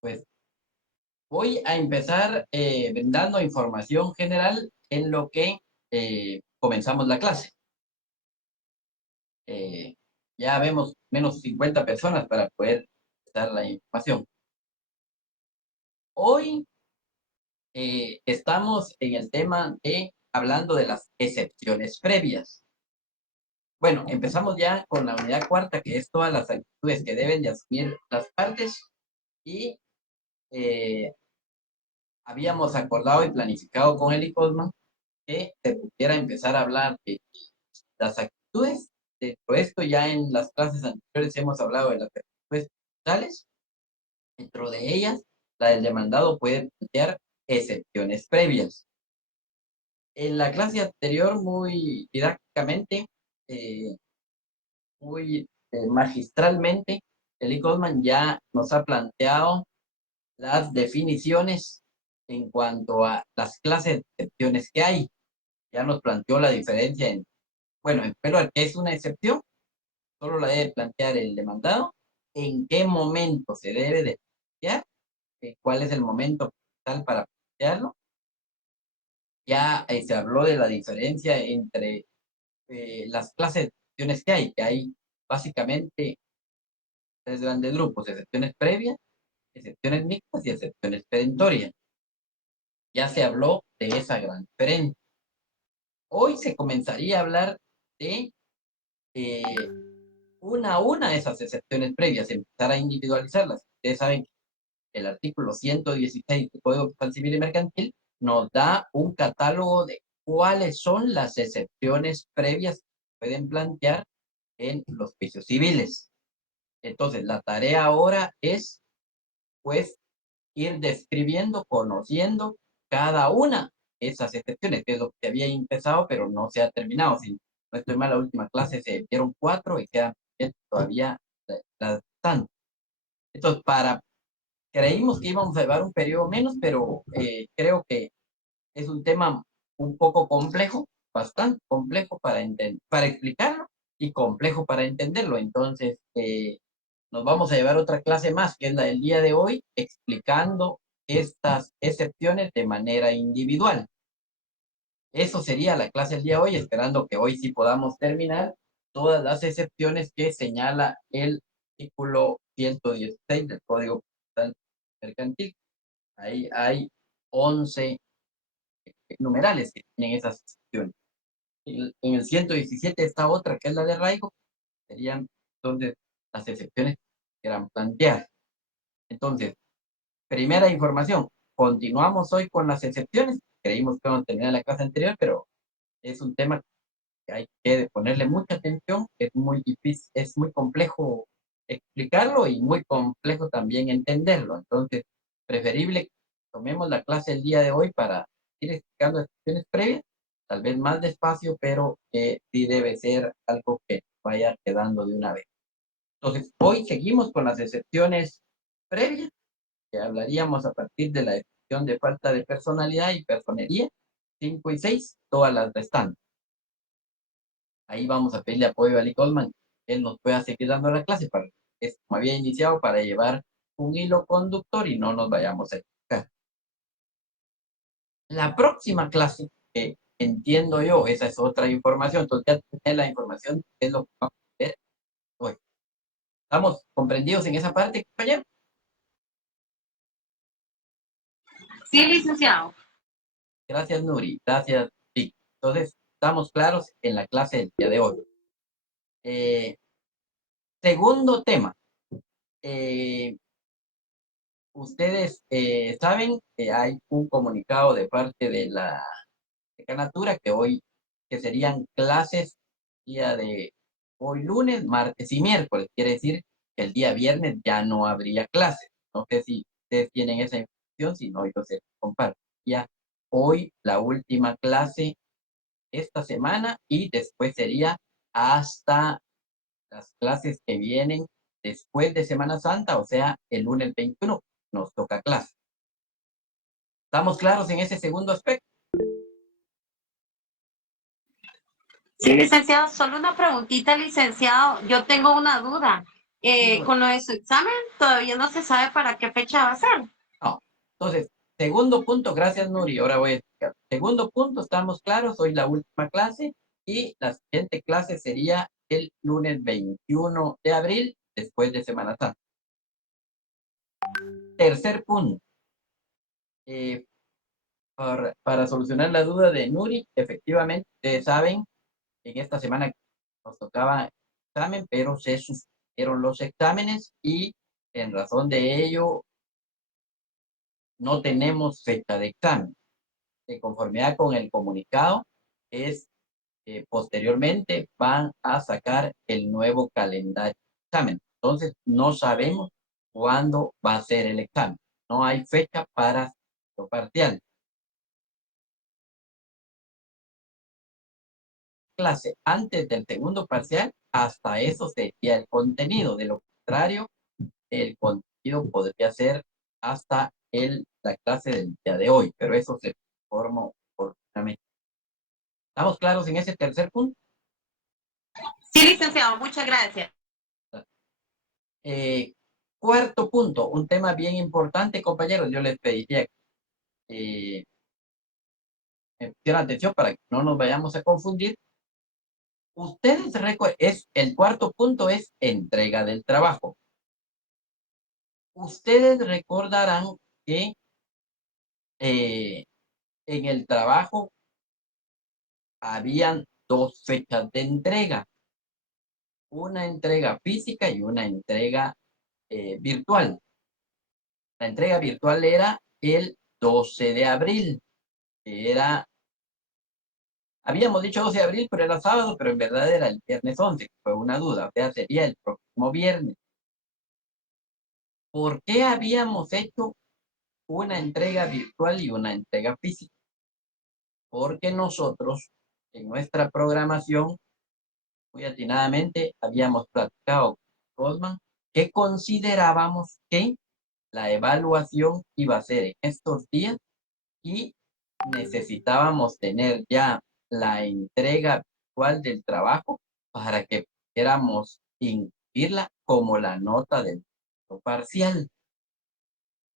Pues voy a empezar dando información general en lo que comenzamos la clase. Eh, ya vemos menos 50 personas para poder dar la información. Hoy estamos en el tema de hablando de las excepciones previas. Bueno, empezamos ya con la unidad cuarta, que es todas las actitudes que deben de asumir las partes, y habíamos acordado y planificado con el ICOSMA que se pudiera empezar a hablar de las actitudes. Dentro de esto, ya en las clases anteriores hemos hablado de las actitudes totales. Dentro de ellas, la del demandado puede plantear excepciones previas. En la clase anterior, muy didácticamente, eh, muy magistralmente, el Goldman ya nos ha planteado las definiciones en cuanto a las clases de excepciones que hay. Ya nos planteó la diferencia en, bueno, en pero al que es una excepción, solo la debe plantear el demandado, en qué momento se debe de plantear, cuál es el momento tal para plantearlo. Ya se habló de la diferencia entre las clases de excepciones que hay básicamente tres grandes grupos: excepciones previas, excepciones mixtas y excepciones perentorias. Ya se habló de esa gran diferencia. Hoy se comenzaría a hablar de una a una de esas excepciones previas, empezar a individualizarlas. Ustedes saben que el artículo 116 del Código Fiscal Civil y Mercantil nos da un catálogo de cuáles son las excepciones previas que pueden plantear en los juicios civiles. Entonces, la tarea ahora es, pues, ir describiendo, conociendo cada una de esas excepciones, que es lo que había empezado, pero no se ha terminado. Si no estoy mal, la última clase se vieron 4 y quedan todavía las tantas. Entonces, creímos que íbamos a llevar un periodo menos, pero creo que es un tema un poco complejo, bastante complejo para explicarlo y complejo para entenderlo. Entonces, nos vamos a llevar otra clase más, que es la del día de hoy, explicando estas excepciones de manera individual. Eso sería la clase del día de hoy, esperando que hoy sí podamos terminar todas las excepciones que señala el artículo 116 del Código Mercantil. Ahí hay 11 numerales que tienen esas excepciones. En el 117 está otra, que es la de arraigo, serían entonces las excepciones que eran planteadas. Entonces, primera información, continuamos hoy con las excepciones. Creímos que vamos a terminar la clase anterior, pero es un tema que hay que ponerle mucha atención, es muy difícil, es muy complejo explicarlo y muy complejo también entenderlo. Entonces, preferible que tomemos la clase el día de hoy para ir explicando excepciones previas, tal vez más despacio, pero sí debe ser algo que vaya quedando de una vez. Entonces, hoy seguimos con las excepciones previas, que hablaríamos a partir de la definición de falta de personalidad y personería, 5 y 6, todas las restantes. Ahí vamos a pedirle apoyo a Lee Goldman, que él nos pueda seguir dando la clase, para que como había iniciado, para llevar un hilo conductor y no nos vayamos a equivocar. La próxima clase, que entiendo yo, esa es otra información, entonces ya tenés la información, es lo que vamos a ver hoy. ¿Estamos comprendidos en esa parte, compañero? Sí, licenciado. Gracias, Nuri. Gracias, sí. Entonces, estamos claros en la clase del día de hoy. Segundo tema. Ustedes saben que hay un comunicado de parte de la decanatura que hoy, que serían clases día de hoy lunes, martes y miércoles. Quiere decir que el día viernes ya no habría clases. No sé si ustedes tienen esa información, si no, yo se comparto. Ya hoy la última clase esta semana y después sería hasta las clases que vienen después de Semana Santa, o sea, el lunes 21 nos toca clase. ¿Estamos claros en ese segundo aspecto? Sí, licenciado. Solo una preguntita, licenciado. Yo tengo una duda. Con lo de su examen, todavía no se sabe para qué fecha va a ser. No. Entonces, segundo punto, gracias Nuri. Ahora voy a explicar. Segundo punto, estamos claros, hoy la última clase y la siguiente clase sería el lunes 21 de abril, después de Semana Santa. Tercer punto, eh, para solucionar la duda de Nuri, efectivamente, ustedes saben, en esta semana nos tocaba examen, pero se suspendieron los exámenes y en razón de ello no tenemos fecha de examen. De conformidad con el comunicado, es posteriormente van a sacar el nuevo calendario de examen. Entonces, no sabemos cuándo va a ser el examen. No hay fecha para lo parcial. Clase antes del segundo parcial, hasta eso sería el contenido. De lo contrario, el contenido podría ser hasta la clase del día de hoy, pero eso se forma oportunamente. ¿Estamos claros en ese tercer punto? Sí, licenciado, muchas gracias. Cuarto punto, un tema bien importante, compañeros. Yo les pediría que me pusieran atención para que no nos vayamos a confundir. Ustedes el cuarto punto es entrega del trabajo. Ustedes recordarán que en el trabajo habían dos fechas de entrega, una entrega física y una entrega virtual. La entrega virtual era el 12 de abril, que habíamos dicho 12 de abril, pero era sábado, pero en verdad era el viernes 11, que fue una duda, o sea, sería el próximo viernes. ¿Por qué habíamos hecho una entrega virtual y una entrega física? Porque nosotros, en nuestra programación, muy atinadamente, habíamos platicado con Rosman que considerábamos que la evaluación iba a ser en estos días y necesitábamos tener ya la entrega virtual del trabajo para que pudiéramos incluirla como la nota del parcial.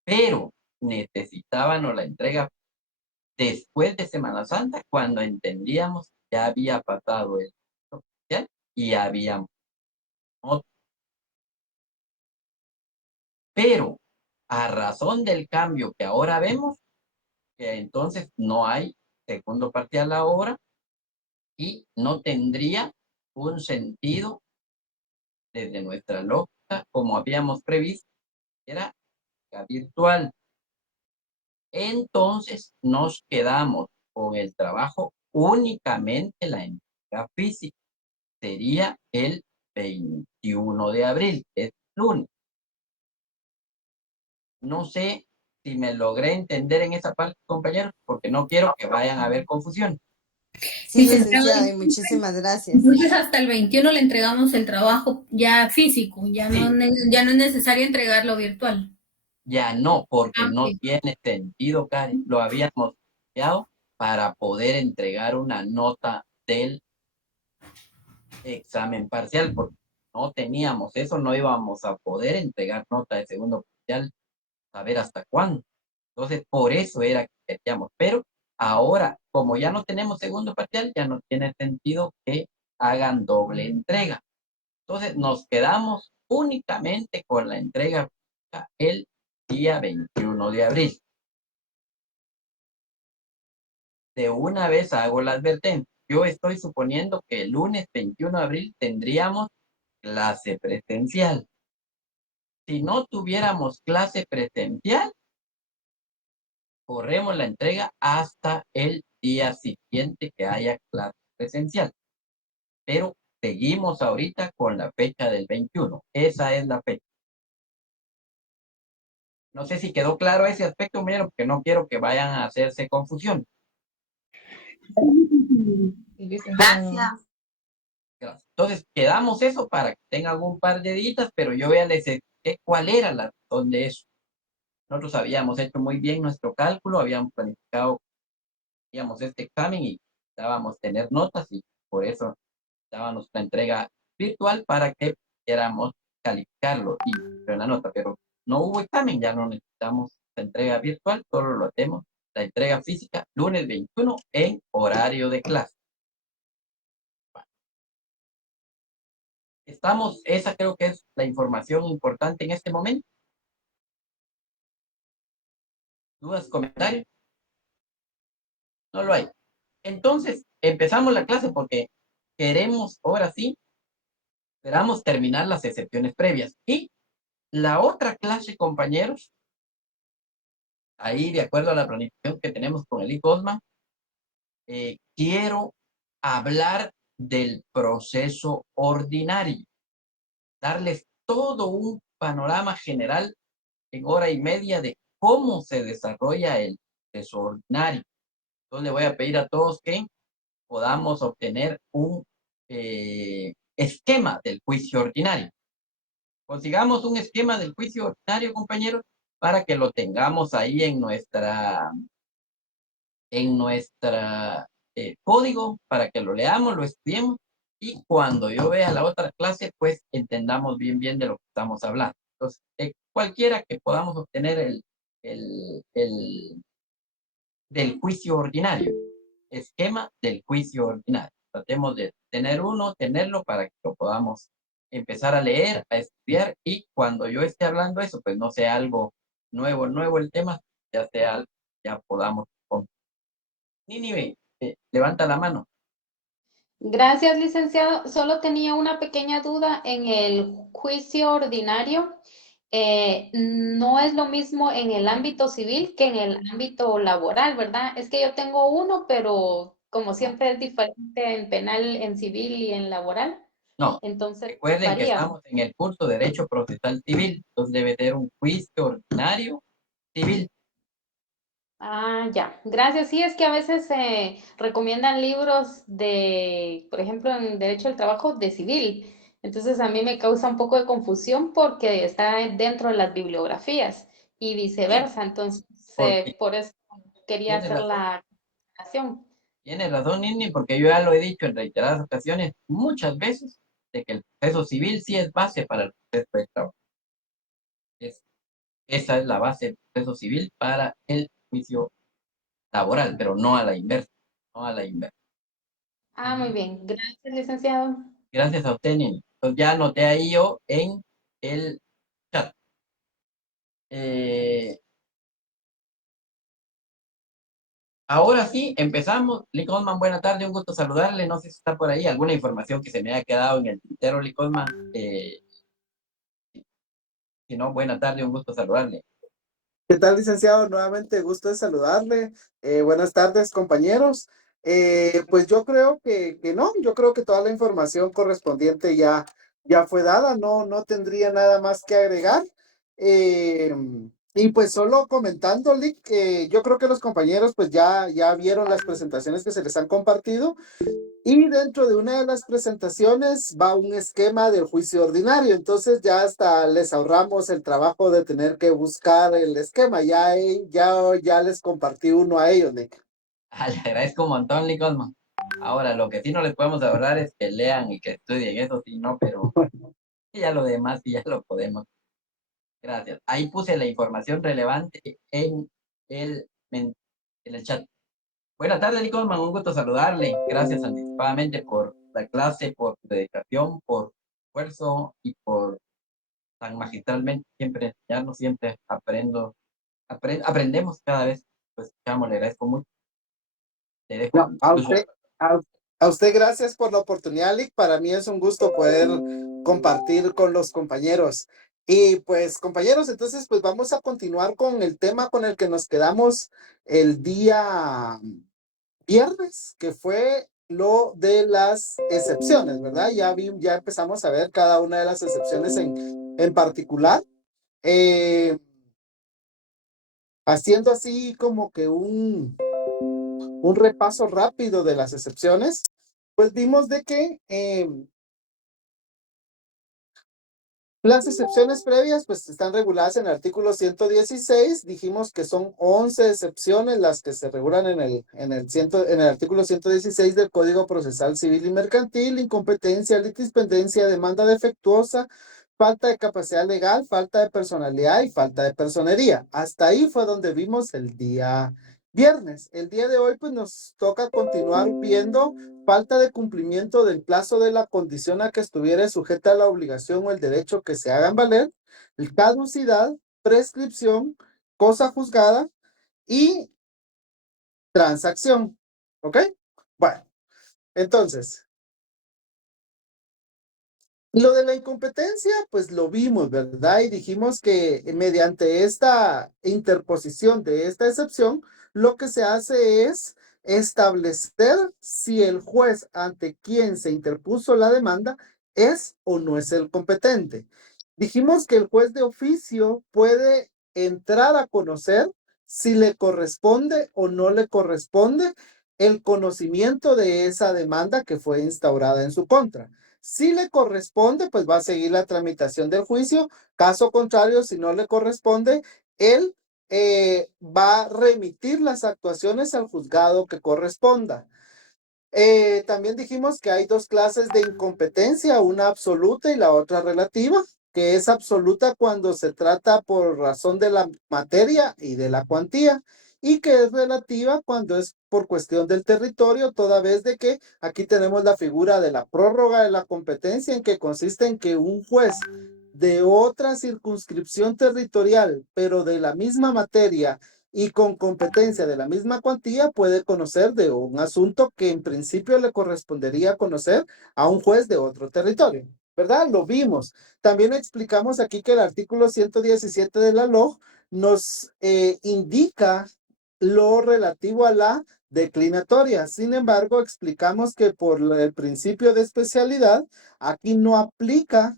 Pero necesitábamos la entrega después de Semana Santa, cuando entendíamos que ya había pasado el parcial y habíamos nota. Pero a razón del cambio que ahora vemos, que entonces no hay segundo parcial ahora, y no tendría un sentido desde nuestra lógica, como habíamos previsto, era virtual. Entonces nos quedamos con el trabajo únicamente la entrega física. Sería el 21 de abril, es lunes. No sé si me logré entender en esa parte, compañeros, porque no quiero que vayan a haber confusión. Sí, licenciado, y muchísimas gracias. Entonces hasta el 21 le entregamos el trabajo ya físico, ya, Sí. ya no es necesario entregarlo virtual. Ya no, porque no Ok. tiene sentido, Karen. Lo habíamos enviado para poder entregar una nota del examen parcial, porque no teníamos eso, no íbamos a poder entregar nota de segundo parcial, a ver hasta cuándo. Entonces, por eso era que queríamos. Pero ahora, como ya no tenemos segundo parcial, ya no tiene sentido que hagan doble entrega. Entonces, nos quedamos únicamente con la entrega el día 21 de abril. De una vez hago la advertencia. Yo estoy suponiendo que el lunes 21 de abril tendríamos clase presencial. Si no tuviéramos clase presencial, corremos la entrega hasta el día siguiente que haya clase presencial. Pero seguimos ahorita con la fecha del 21. Esa es la fecha. No sé si quedó claro ese aspecto, primero, porque no quiero que vayan a hacerse confusión. Gracias. Entonces, quedamos eso para que tengan un par de días, pero yo ya les expliqué cuál era la razón de eso. Nosotros habíamos hecho muy bien nuestro cálculo, habíamos planificado, digamos, este examen y dábamos tener notas y por eso dábamos la entrega virtual para que pudiéramos calificarlo y en la nota, pero no hubo examen, ya no necesitamos la entrega virtual, solo lo hacemos la entrega física lunes 21 en horario de clase. Estamos, esa creo que es la información importante en este momento. ¿Dudas, comentarios? No lo hay. Entonces, empezamos la clase porque queremos, ahora sí, esperamos terminar las excepciones previas. Y la otra clase, compañeros, ahí de acuerdo a la planificación que tenemos con el ICOSMA, quiero hablar del proceso ordinario, darles todo un panorama general en hora y media de cómo se desarrolla el proceso ordinario. Entonces le voy a pedir a todos que podamos obtener un esquema del juicio ordinario. Consigamos un esquema del juicio ordinario, compañeros, para que lo tengamos ahí en nuestra código, para que lo leamos, lo estudiemos, y cuando yo vea la otra clase, pues entendamos bien de lo que estamos hablando. Entonces, cualquiera que podamos obtener del juicio ordinario, esquema del juicio ordinario. Tratemos de tener uno, tenerlo para que lo podamos empezar a leer, a estudiar, y cuando yo esté hablando eso, pues no sea algo nuevo el tema, ya sea algo, ya podamos. Nínive, levanta la mano. Gracias, licenciado. Solo tenía una pequeña duda en el juicio ordinario. No es lo mismo en el ámbito civil que en el ámbito laboral, ¿verdad? Es que yo tengo uno, pero como siempre es diferente en penal, en civil y en laboral. No, Entonces, recuerden que varía. estamos en el curso de Derecho Procesal Civil, entonces debe tener un juicio ordinario civil. Ah, ya. Gracias. Sí, es que a veces se recomiendan libros de, por ejemplo, en Derecho del Trabajo de civil. Entonces a mí me causa un poco de confusión porque está dentro de las bibliografías y Sí, viceversa. Entonces, porque por eso quería tiene hacer razón. la aclaración. Tiene razón, Nini, porque yo ya lo he dicho en reiteradas ocasiones, muchas veces, de que el proceso civil sí es base para el proceso de trabajo. Esa es la base del proceso civil para el juicio laboral, pero no a la inversa. No a la inversa. Ah, muy bien. Gracias, licenciado. Gracias a usted, Nini. Entonces ya anoté ahí yo en el chat. Ahora sí, empezamos. Lee Coleman, buena tarde, un gusto saludarle. No sé si está por ahí alguna información que se me haya quedado en el tintero, Lee Coleman. Si no, buena tarde, un gusto saludarle. ¿Qué tal, licenciado? Nuevamente, gusto de saludarle. Buenas tardes, compañeros. Pues yo creo que no, yo creo que toda la información correspondiente ya fue dada, no tendría nada más que agregar. Y pues solo comentándole que yo creo que los compañeros pues ya vieron las presentaciones que se les han compartido. Y dentro de una de las presentaciones va un esquema del juicio ordinario, entonces ya hasta les ahorramos el trabajo de tener que buscar el esquema, ya les compartí uno a ellos, Nick. Le agradezco un montón, Lee Coleman. Ahora, lo que sí no les podemos ahorrar es que lean y que estudien, eso sí, no, pero ya lo demás sí ya lo podemos. Gracias. Ahí puse la información relevante en el chat. Buenas tardes, Lee Coleman, un gusto saludarle. Gracias anticipadamente por la clase, por su dedicación, por su esfuerzo y por tan magistralmente siempre enseñarnos, siempre aprendemos cada vez, pues escuchamos, le agradezco mucho. Le dejo No, a usted gracias por la oportunidad, Lick. Para mí es un gusto poder compartir con los compañeros. Y pues, compañeros, entonces pues vamos a continuar con el tema con el que nos quedamos el día viernes, que fue lo de las excepciones, ¿verdad? Ya empezamos a ver cada una de las excepciones en particular. Haciendo así como que un repaso rápido de las excepciones, pues vimos de que las excepciones previas pues están reguladas en el artículo 116. Dijimos que son 11 excepciones las que se regulan en el artículo 116 del Código Procesal Civil y Mercantil: incompetencia, litispendencia, demanda defectuosa, falta de capacidad legal, falta de personalidad y falta de personería. Hasta ahí fue donde vimos el día viernes. El día de hoy pues nos toca continuar viendo falta de cumplimiento del plazo de la condición a que estuviera sujeta a la obligación o el derecho que se hagan valer, caducidad, prescripción, cosa juzgada y transacción. ¿Ok? Bueno, entonces, lo de la incompetencia, pues lo vimos, ¿verdad? Y dijimos que mediante esta interposición de esta excepción, lo que se hace es establecer si el juez ante quien se interpuso la demanda es o no es el competente. Dijimos que el juez de oficio puede entrar a conocer si le corresponde o no le corresponde el conocimiento de esa demanda que fue instaurada en su contra. Si le corresponde, pues va a seguir la tramitación del juicio. Caso contrario, si no le corresponde, él va a remitir las actuaciones al juzgado que corresponda. También dijimos que hay dos clases de incompetencia, una absoluta y la otra relativa, que es absoluta cuando se trata por razón de la materia y de la cuantía, y que es relativa cuando es por cuestión del territorio, toda vez de que aquí tenemos la figura de la prórroga de la competencia, en que consiste en que un juez de otra circunscripción territorial, pero de la misma materia y con competencia de la misma cuantía, puede conocer de un asunto que en principio le correspondería conocer a un juez de otro territorio, ¿verdad? Lo vimos. También explicamos aquí que el artículo 117 de la LOG nos indica lo relativo a la declinatoria. Sin embargo, explicamos que por el principio de especialidad, aquí no aplica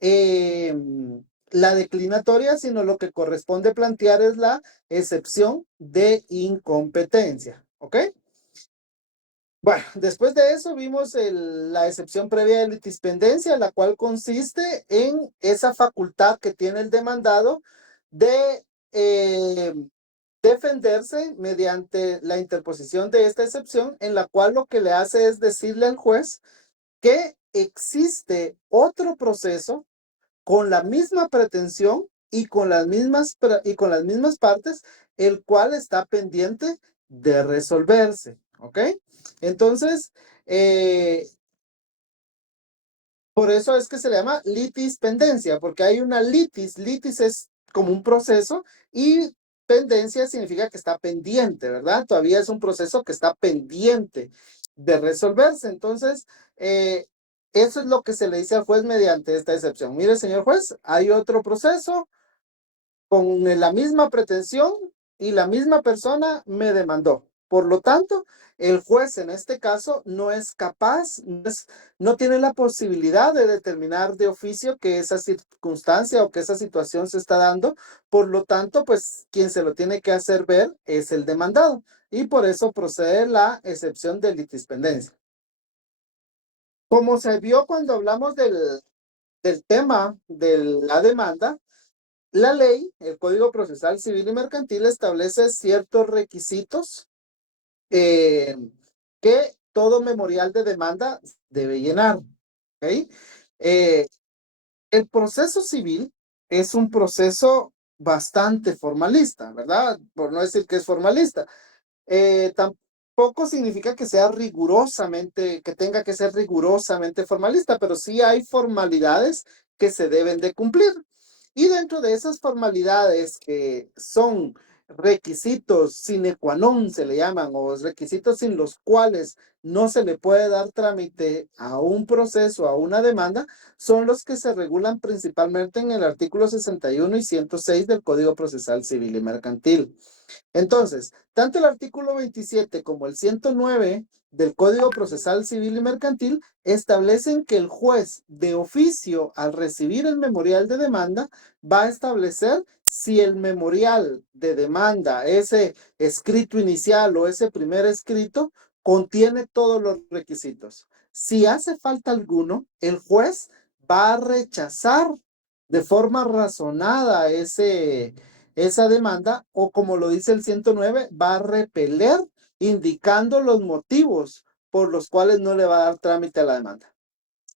la declinatoria, sino lo que corresponde plantear es la excepción de incompetencia. ¿Ok? Bueno, después de eso vimos la excepción previa de litispendencia, la cual consiste en esa facultad que tiene el demandado de defenderse mediante la interposición de esta excepción, en la cual lo que le hace es decirle al juez que existe otro proceso con la misma pretensión y con las mismas partes, el cual está pendiente de resolverse. ¿Ok? Entonces, por eso es que se le llama litispendencia, porque hay una litis. Litis es como un proceso y pendencia significa que está pendiente, ¿verdad? Todavía es un proceso que está pendiente de resolverse. Entonces, eso es lo que se le dice al juez mediante esta excepción. Mire, señor juez, hay otro proceso con la misma pretensión y la misma persona me demandó. Por lo tanto, el juez en este caso no es capaz, no tiene la posibilidad de determinar de oficio que esa circunstancia o que esa situación se está dando. Por lo tanto, pues quien se lo tiene que hacer ver es el demandado. Y por eso procede la excepción de litispendencia. Como se vio cuando hablamos del tema de la demanda, la ley, el Código Procesal Civil y Mercantil, establece ciertos requisitos que todo memorial de demanda debe llenar. ¿Okay? El proceso civil es un proceso bastante formalista, ¿verdad? Por no decir que es formalista. Tampoco significa que sea rigurosamente, que tenga que ser rigurosamente formalista, pero sí hay formalidades que se deben de cumplir. Y dentro de esas formalidades que son requisitos sine qua non, se le llaman, o requisitos sin los cuales no se le puede dar trámite a un proceso, a una demanda, son los que se regulan principalmente en el artículo 61 y 106 del Código Procesal Civil y Mercantil. Entonces, tanto el artículo 27 como el 109 del Código Procesal Civil y Mercantil establecen que el juez de oficio, al recibir el memorial de demanda, va a establecer si el memorial de demanda, ese escrito inicial o ese primer escrito, contiene todos los requisitos. Si hace falta alguno, el juez va a rechazar de forma razonada esa demanda, o como lo dice el 109, va a repeler indicando los motivos por los cuales no le va a dar trámite a la demanda.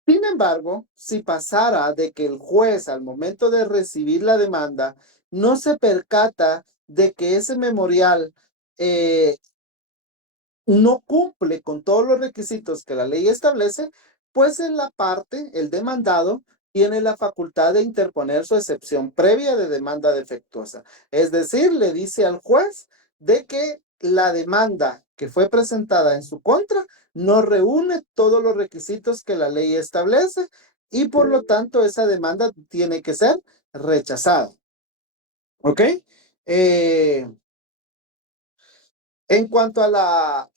Sin embargo, si pasara de que el juez al momento de recibir la demanda no se percata de que ese memorial no cumple con todos los requisitos que la ley establece, pues en la parte, el demandado tiene la facultad de interponer su excepción previa de demanda defectuosa. Es decir, le dice al juez de que la demanda que fue presentada en su contra no reúne todos los requisitos que la ley establece y por lo tanto esa demanda tiene que ser rechazada. ¿Ok? En cuanto a la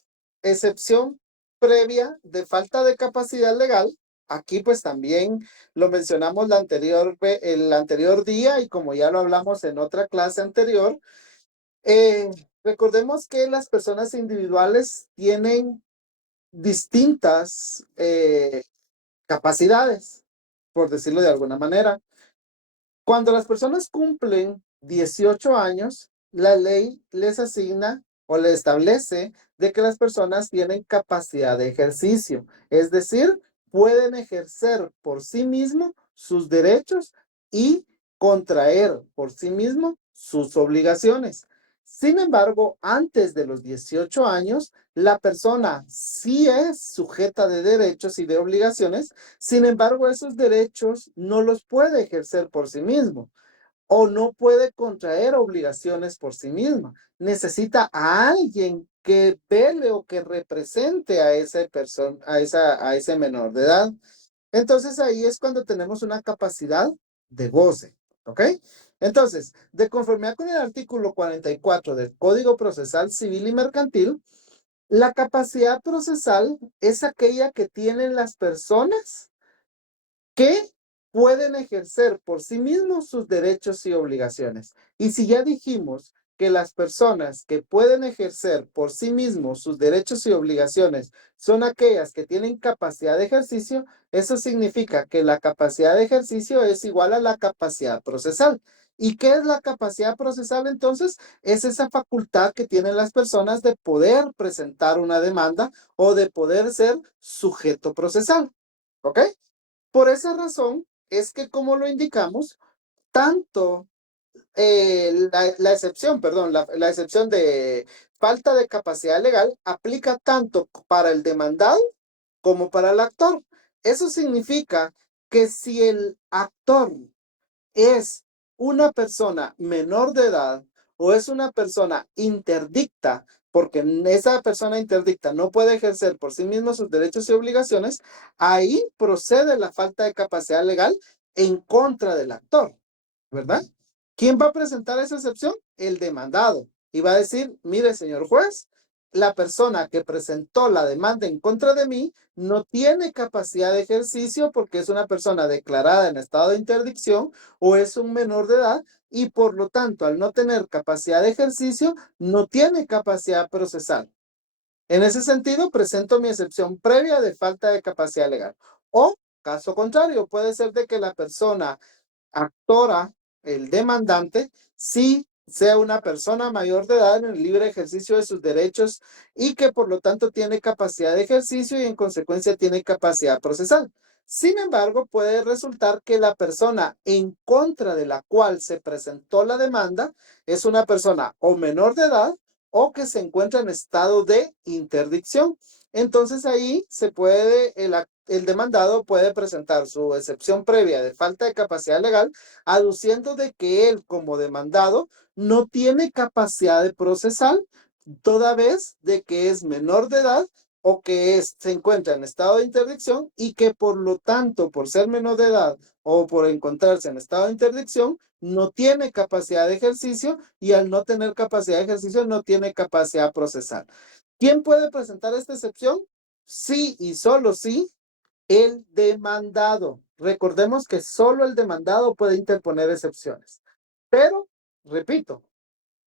excepción previa de falta de capacidad legal, aquí pues también lo mencionamos el anterior día y como ya lo hablamos en otra clase anterior, recordemos que las personas individuales tienen distintas capacidades, por decirlo de alguna manera. Cuando las personas cumplen 18 años, la ley les asigna o le establece de que las personas tienen capacidad de ejercicio, es decir, pueden ejercer por sí mismos sus derechos y contraer por sí mismos sus obligaciones. Sin embargo, antes de los 18 años, la persona sí es sujeta de derechos y de obligaciones. Sin embargo, esos derechos no los puede ejercer por sí mismo o no puede contraer obligaciones por sí misma. Necesita a alguien que vele o que represente a esa persona, a ese menor de edad. Entonces ahí es cuando tenemos una capacidad de goce, ¿ok? Entonces, de conformidad con el artículo 44 del Código Procesal Civil y Mercantil, la capacidad procesal es aquella que tienen las personas que pueden ejercer por sí mismos sus derechos y obligaciones. Y si ya dijimos que las personas que pueden ejercer por sí mismos sus derechos y obligaciones son aquellas que tienen capacidad de ejercicio, eso significa que la capacidad de ejercicio es igual a la capacidad procesal. ¿Y qué es la capacidad procesal entonces? Es esa facultad que tienen las personas de poder presentar una demanda o de poder ser sujeto procesal. ¿Ok? Por esa razón es que, como lo indicamos, tanto la excepción, perdón, la excepción de falta de capacidad legal aplica tanto para el demandado como para el actor. Eso significa que si el actor es una persona menor de edad o es una persona interdicta, porque esa persona interdicta no puede ejercer por sí misma sus derechos y obligaciones, ahí procede la falta de capacidad legal en contra del actor, ¿verdad? ¿Quién va a presentar esa excepción? El demandado. Y va a decir, mire, señor juez, la persona que presentó la demanda en contra de mí no tiene capacidad de ejercicio porque es una persona declarada en estado de interdicción o es un menor de edad y por lo tanto, al no tener capacidad de ejercicio, no tiene capacidad procesal. En ese sentido, presento mi excepción previa de falta de capacidad legal. O, caso contrario, puede ser de que la persona actora, el demandante, sí sea una persona mayor de edad en el libre ejercicio de sus derechos y que por lo tanto tiene capacidad de ejercicio y en consecuencia tiene capacidad procesal. Sin embargo, puede resultar que la persona en contra de la cual se presentó la demanda es una persona o menor de edad o que se encuentra en estado de interdicción. Entonces ahí se puede, el demandado puede presentar su excepción previa de falta de capacidad legal, aduciendo de que él como demandado no tiene capacidad de procesal, toda vez de que es menor de edad o que se encuentra en estado de interdicción y que por lo tanto, por ser menor de edad o por encontrarse en estado de interdicción, no tiene capacidad de ejercicio y al no tener capacidad de ejercicio no tiene capacidad procesal. ¿Quién puede presentar esta excepción? Sí y solo sí, el demandado. Recordemos que solo el demandado puede interponer excepciones. Pero, repito,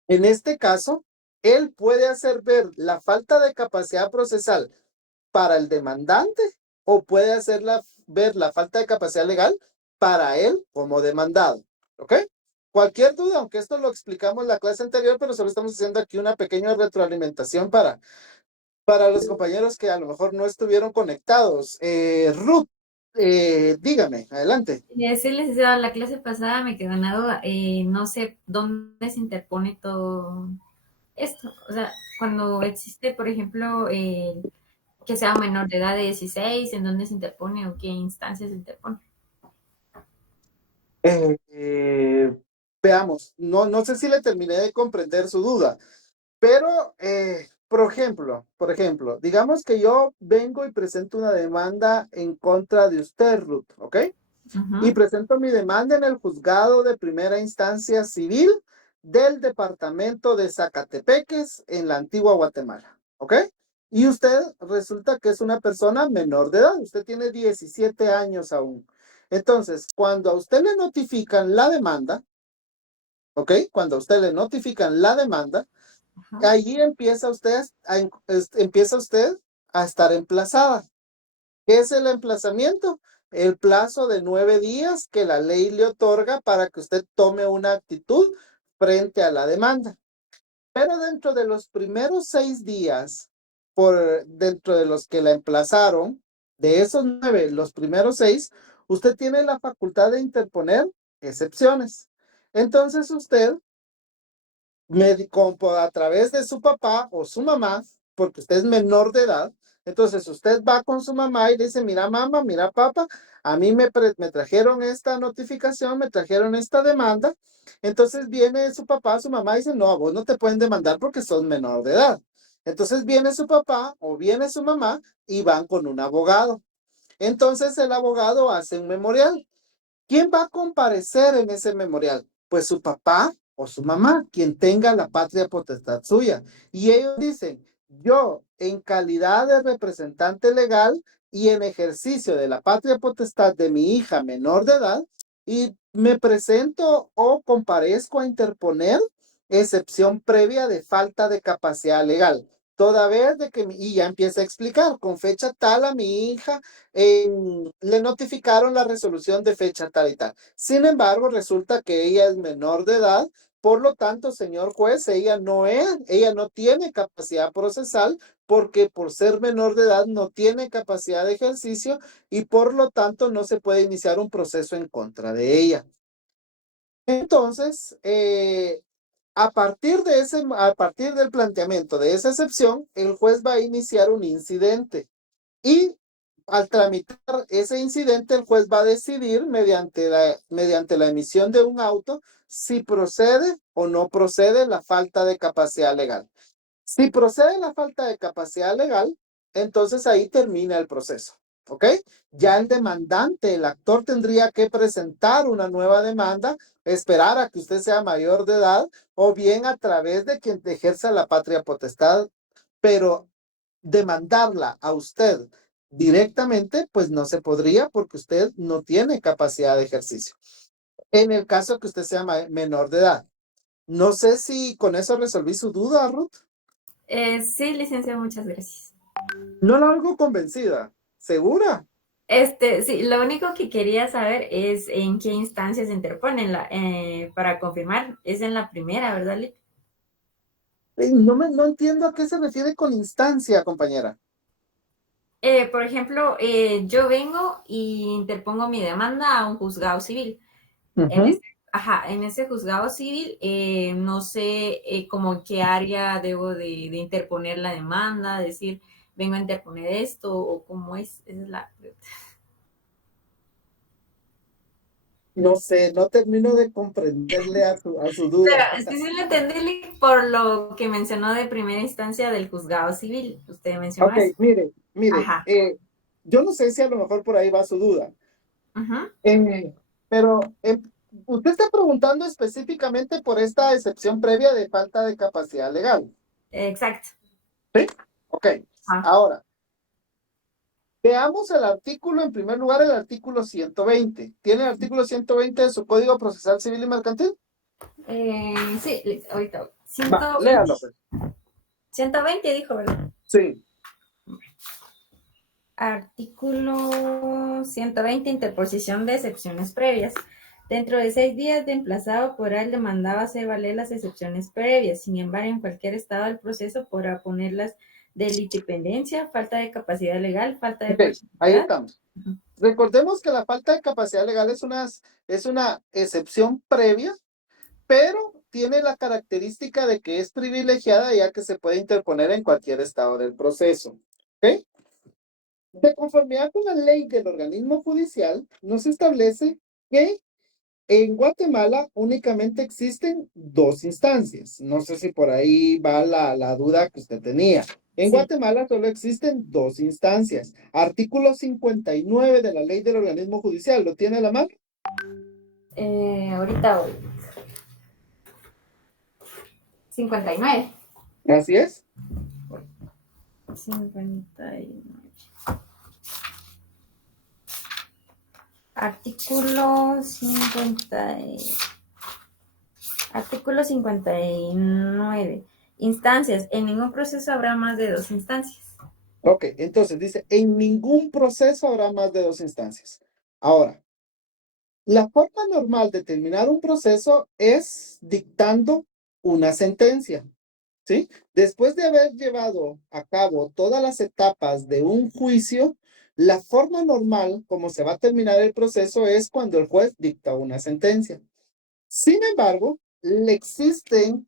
en este caso, él puede hacer ver la falta de capacidad procesal para el demandante o puede hacerla ver la falta de capacidad legal para él como demandado. ¿Ok? Cualquier duda, aunque esto lo explicamos en la clase anterior, pero solo estamos haciendo aquí una pequeña retroalimentación para los compañeros que a lo mejor no estuvieron conectados. Ruth, Dígame, adelante. Sí, licenciado, la clase pasada me quedó una duda. No sé dónde se interpone todo esto. O sea, cuando existe, por ejemplo, que sea menor de edad de 16, ¿en dónde se interpone o qué instancias se interpone? Veamos, no sé si le terminé de comprender su duda, pero, por ejemplo, digamos que yo vengo y presento una demanda en contra de usted, Ruth, ¿ok? Y presento mi demanda en el juzgado de primera instancia civil del departamento de Zacatepeques en la antigua Guatemala, ¿ok? Y usted resulta que es una persona menor de edad, usted tiene 17 años aún. Entonces, cuando a usted le notifican la demanda, ¿ok? Cuando a usted le notifican la demanda, allí empieza usted a estar emplazada. ¿Qué es el emplazamiento? El plazo de 9 días que la ley le otorga para que usted tome una actitud frente a la demanda. Pero dentro de los primeros 6 días, dentro de los que la emplazaron, de esos 9, los primeros 6, usted tiene la facultad de interponer excepciones. Entonces usted a través de su papá o su mamá, porque usted es menor de edad, entonces usted va con su mamá y dice, mira mamá, mira papá, a mí me trajeron esta notificación, me trajeron esta demanda, entonces viene su papá, su mamá y dice, no, a vos no te pueden demandar porque sos menor de edad. Entonces viene su papá o viene su mamá y van con un abogado. Entonces el abogado hace un memorial. ¿Quién va a comparecer en ese memorial? Pues su papá o su mamá, quien tenga la patria potestad suya. Y ellos dicen, yo en calidad de representante legal y en ejercicio de la patria potestad de mi hija menor de edad, y me presento o comparezco a interponer excepción previa de falta de capacidad legal. Toda vez de que, y ya empieza a explicar, con fecha tal a mi hija le notificaron la resolución de fecha tal y tal. Sin embargo, resulta que ella es menor de edad, por lo tanto, señor juez, ella no tiene capacidad procesal porque por ser menor de edad no tiene capacidad de ejercicio y por lo tanto no se puede iniciar un proceso en contra de ella. Entonces, a partir del planteamiento de esa excepción, el juez va a iniciar un incidente. Y al tramitar ese incidente, el juez va a decidir mediante la emisión de un auto si procede o no procede la falta de capacidad legal. Si procede la falta de capacidad legal, entonces ahí termina el proceso, ¿ok? Ya el demandante, el actor tendría que presentar una nueva demanda, esperar a que usted sea mayor de edad o bien a través de quien ejerza la patria potestad, pero demandarla a usted directamente, pues no se podría porque usted no tiene capacidad de ejercicio. En el caso que usted sea menor de edad. No sé si con eso resolví su duda, Ruth. Sí, licenciado, muchas gracias. No la algo convencida. ¿Segura? Sí, lo único que quería saber es en qué instancia se interpone para confirmar. Es en la primera, ¿verdad, Lick? No entiendo a qué se refiere con instancia, compañera. Por ejemplo, yo vengo y interpongo mi demanda a un juzgado civil. En ese juzgado civil, no sé como en qué área debo de interponer la demanda, decir, vengo a interponer esto o cómo es. Esa es la pregunta. No sé, no termino de comprenderle a su duda. Pero sí lo entendí por lo que mencionó de primera instancia del juzgado civil. Usted mencionó Ok, eso. mire, Ajá. yo no sé si a lo mejor por ahí va su duda, Ajá. pero usted está preguntando específicamente por esta excepción previa de falta de capacidad legal. Exacto. ¿Sí? Ok, Ajá. ahora, veamos el artículo, en primer lugar, el artículo 120. ¿Tiene el artículo 120 de su Código Procesal Civil y Mercantil? Sí, ahorita. Va, 120, léalo, pues. 120 dijo, ¿verdad? Sí. Artículo 120, interposición de excepciones previas. Dentro de 6 días de emplazado podrá el demandado hacer valer las excepciones previas. Sin embargo, en cualquier estado del proceso podrá ponerlas de litipendencia, falta de capacidad legal, falta de Ok, ahí proximidad. estamos. Recordemos que la falta de capacidad legal es una excepción previa, pero tiene la característica de que es privilegiada ya que se puede interponer en cualquier estado del proceso. ¿Ok? De conformidad con la ley del organismo judicial, nos establece que en Guatemala únicamente existen 2 instancias. No sé si por ahí va la duda que usted tenía. En Sí. Guatemala solo existen 2 instancias. Artículo 59 de la ley del organismo judicial. ¿Lo tiene a la mano? Ahorita voy. 59. Así es. 59. Artículo 50. Artículo 59. Instancias. En ningún proceso habrá más de 2 instancias. Ok, entonces dice, en ningún proceso habrá más de 2 instancias. Ahora, la forma normal de terminar un proceso es dictando una sentencia, ¿sí? Después de haber llevado a cabo todas las etapas de un juicio, la forma normal como se va a terminar el proceso es cuando el juez dicta una sentencia. Sin embargo, le existen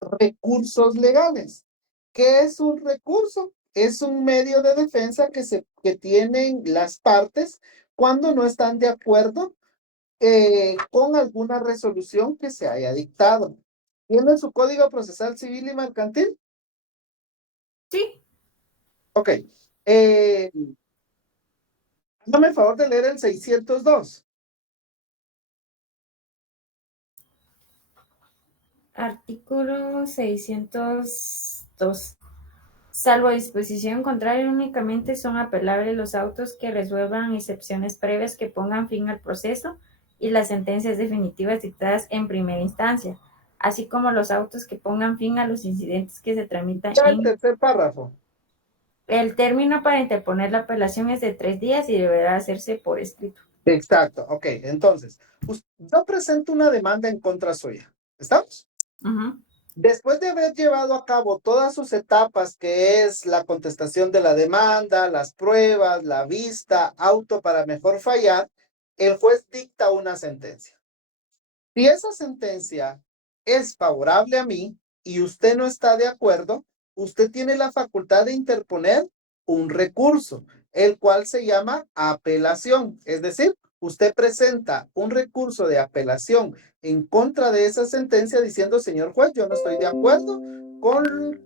recursos legales. ¿Qué es un recurso? Es un medio de defensa que tienen las partes cuando no están de acuerdo con alguna resolución que se haya dictado. ¿Tiene su Código Procesal Civil y Mercantil? Sí. Ok. Hágame el favor de leer el 602. Artículo 602. Salvo disposición contraria, únicamente son apelables los autos que resuelvan excepciones previas que pongan fin al proceso y las sentencias definitivas dictadas en primera instancia, así como los autos que pongan fin a los incidentes que se tramitan Ya el en... tercer párrafo. El término para interponer la apelación es de 3 días y deberá hacerse por escrito. Exacto. Ok. Entonces, yo presento una demanda en contra suya. ¿Estamos? Ujú. Después de haber llevado a cabo todas sus etapas, que es la contestación de la demanda, las pruebas, la vista, auto para mejor fallar, el juez dicta una sentencia. Si esa sentencia es favorable a mí y usted no está de acuerdo, usted tiene la facultad de interponer un recurso, el cual se llama apelación. Es decir, usted presenta un recurso de apelación en contra de esa sentencia diciendo, señor juez, yo no estoy de acuerdo con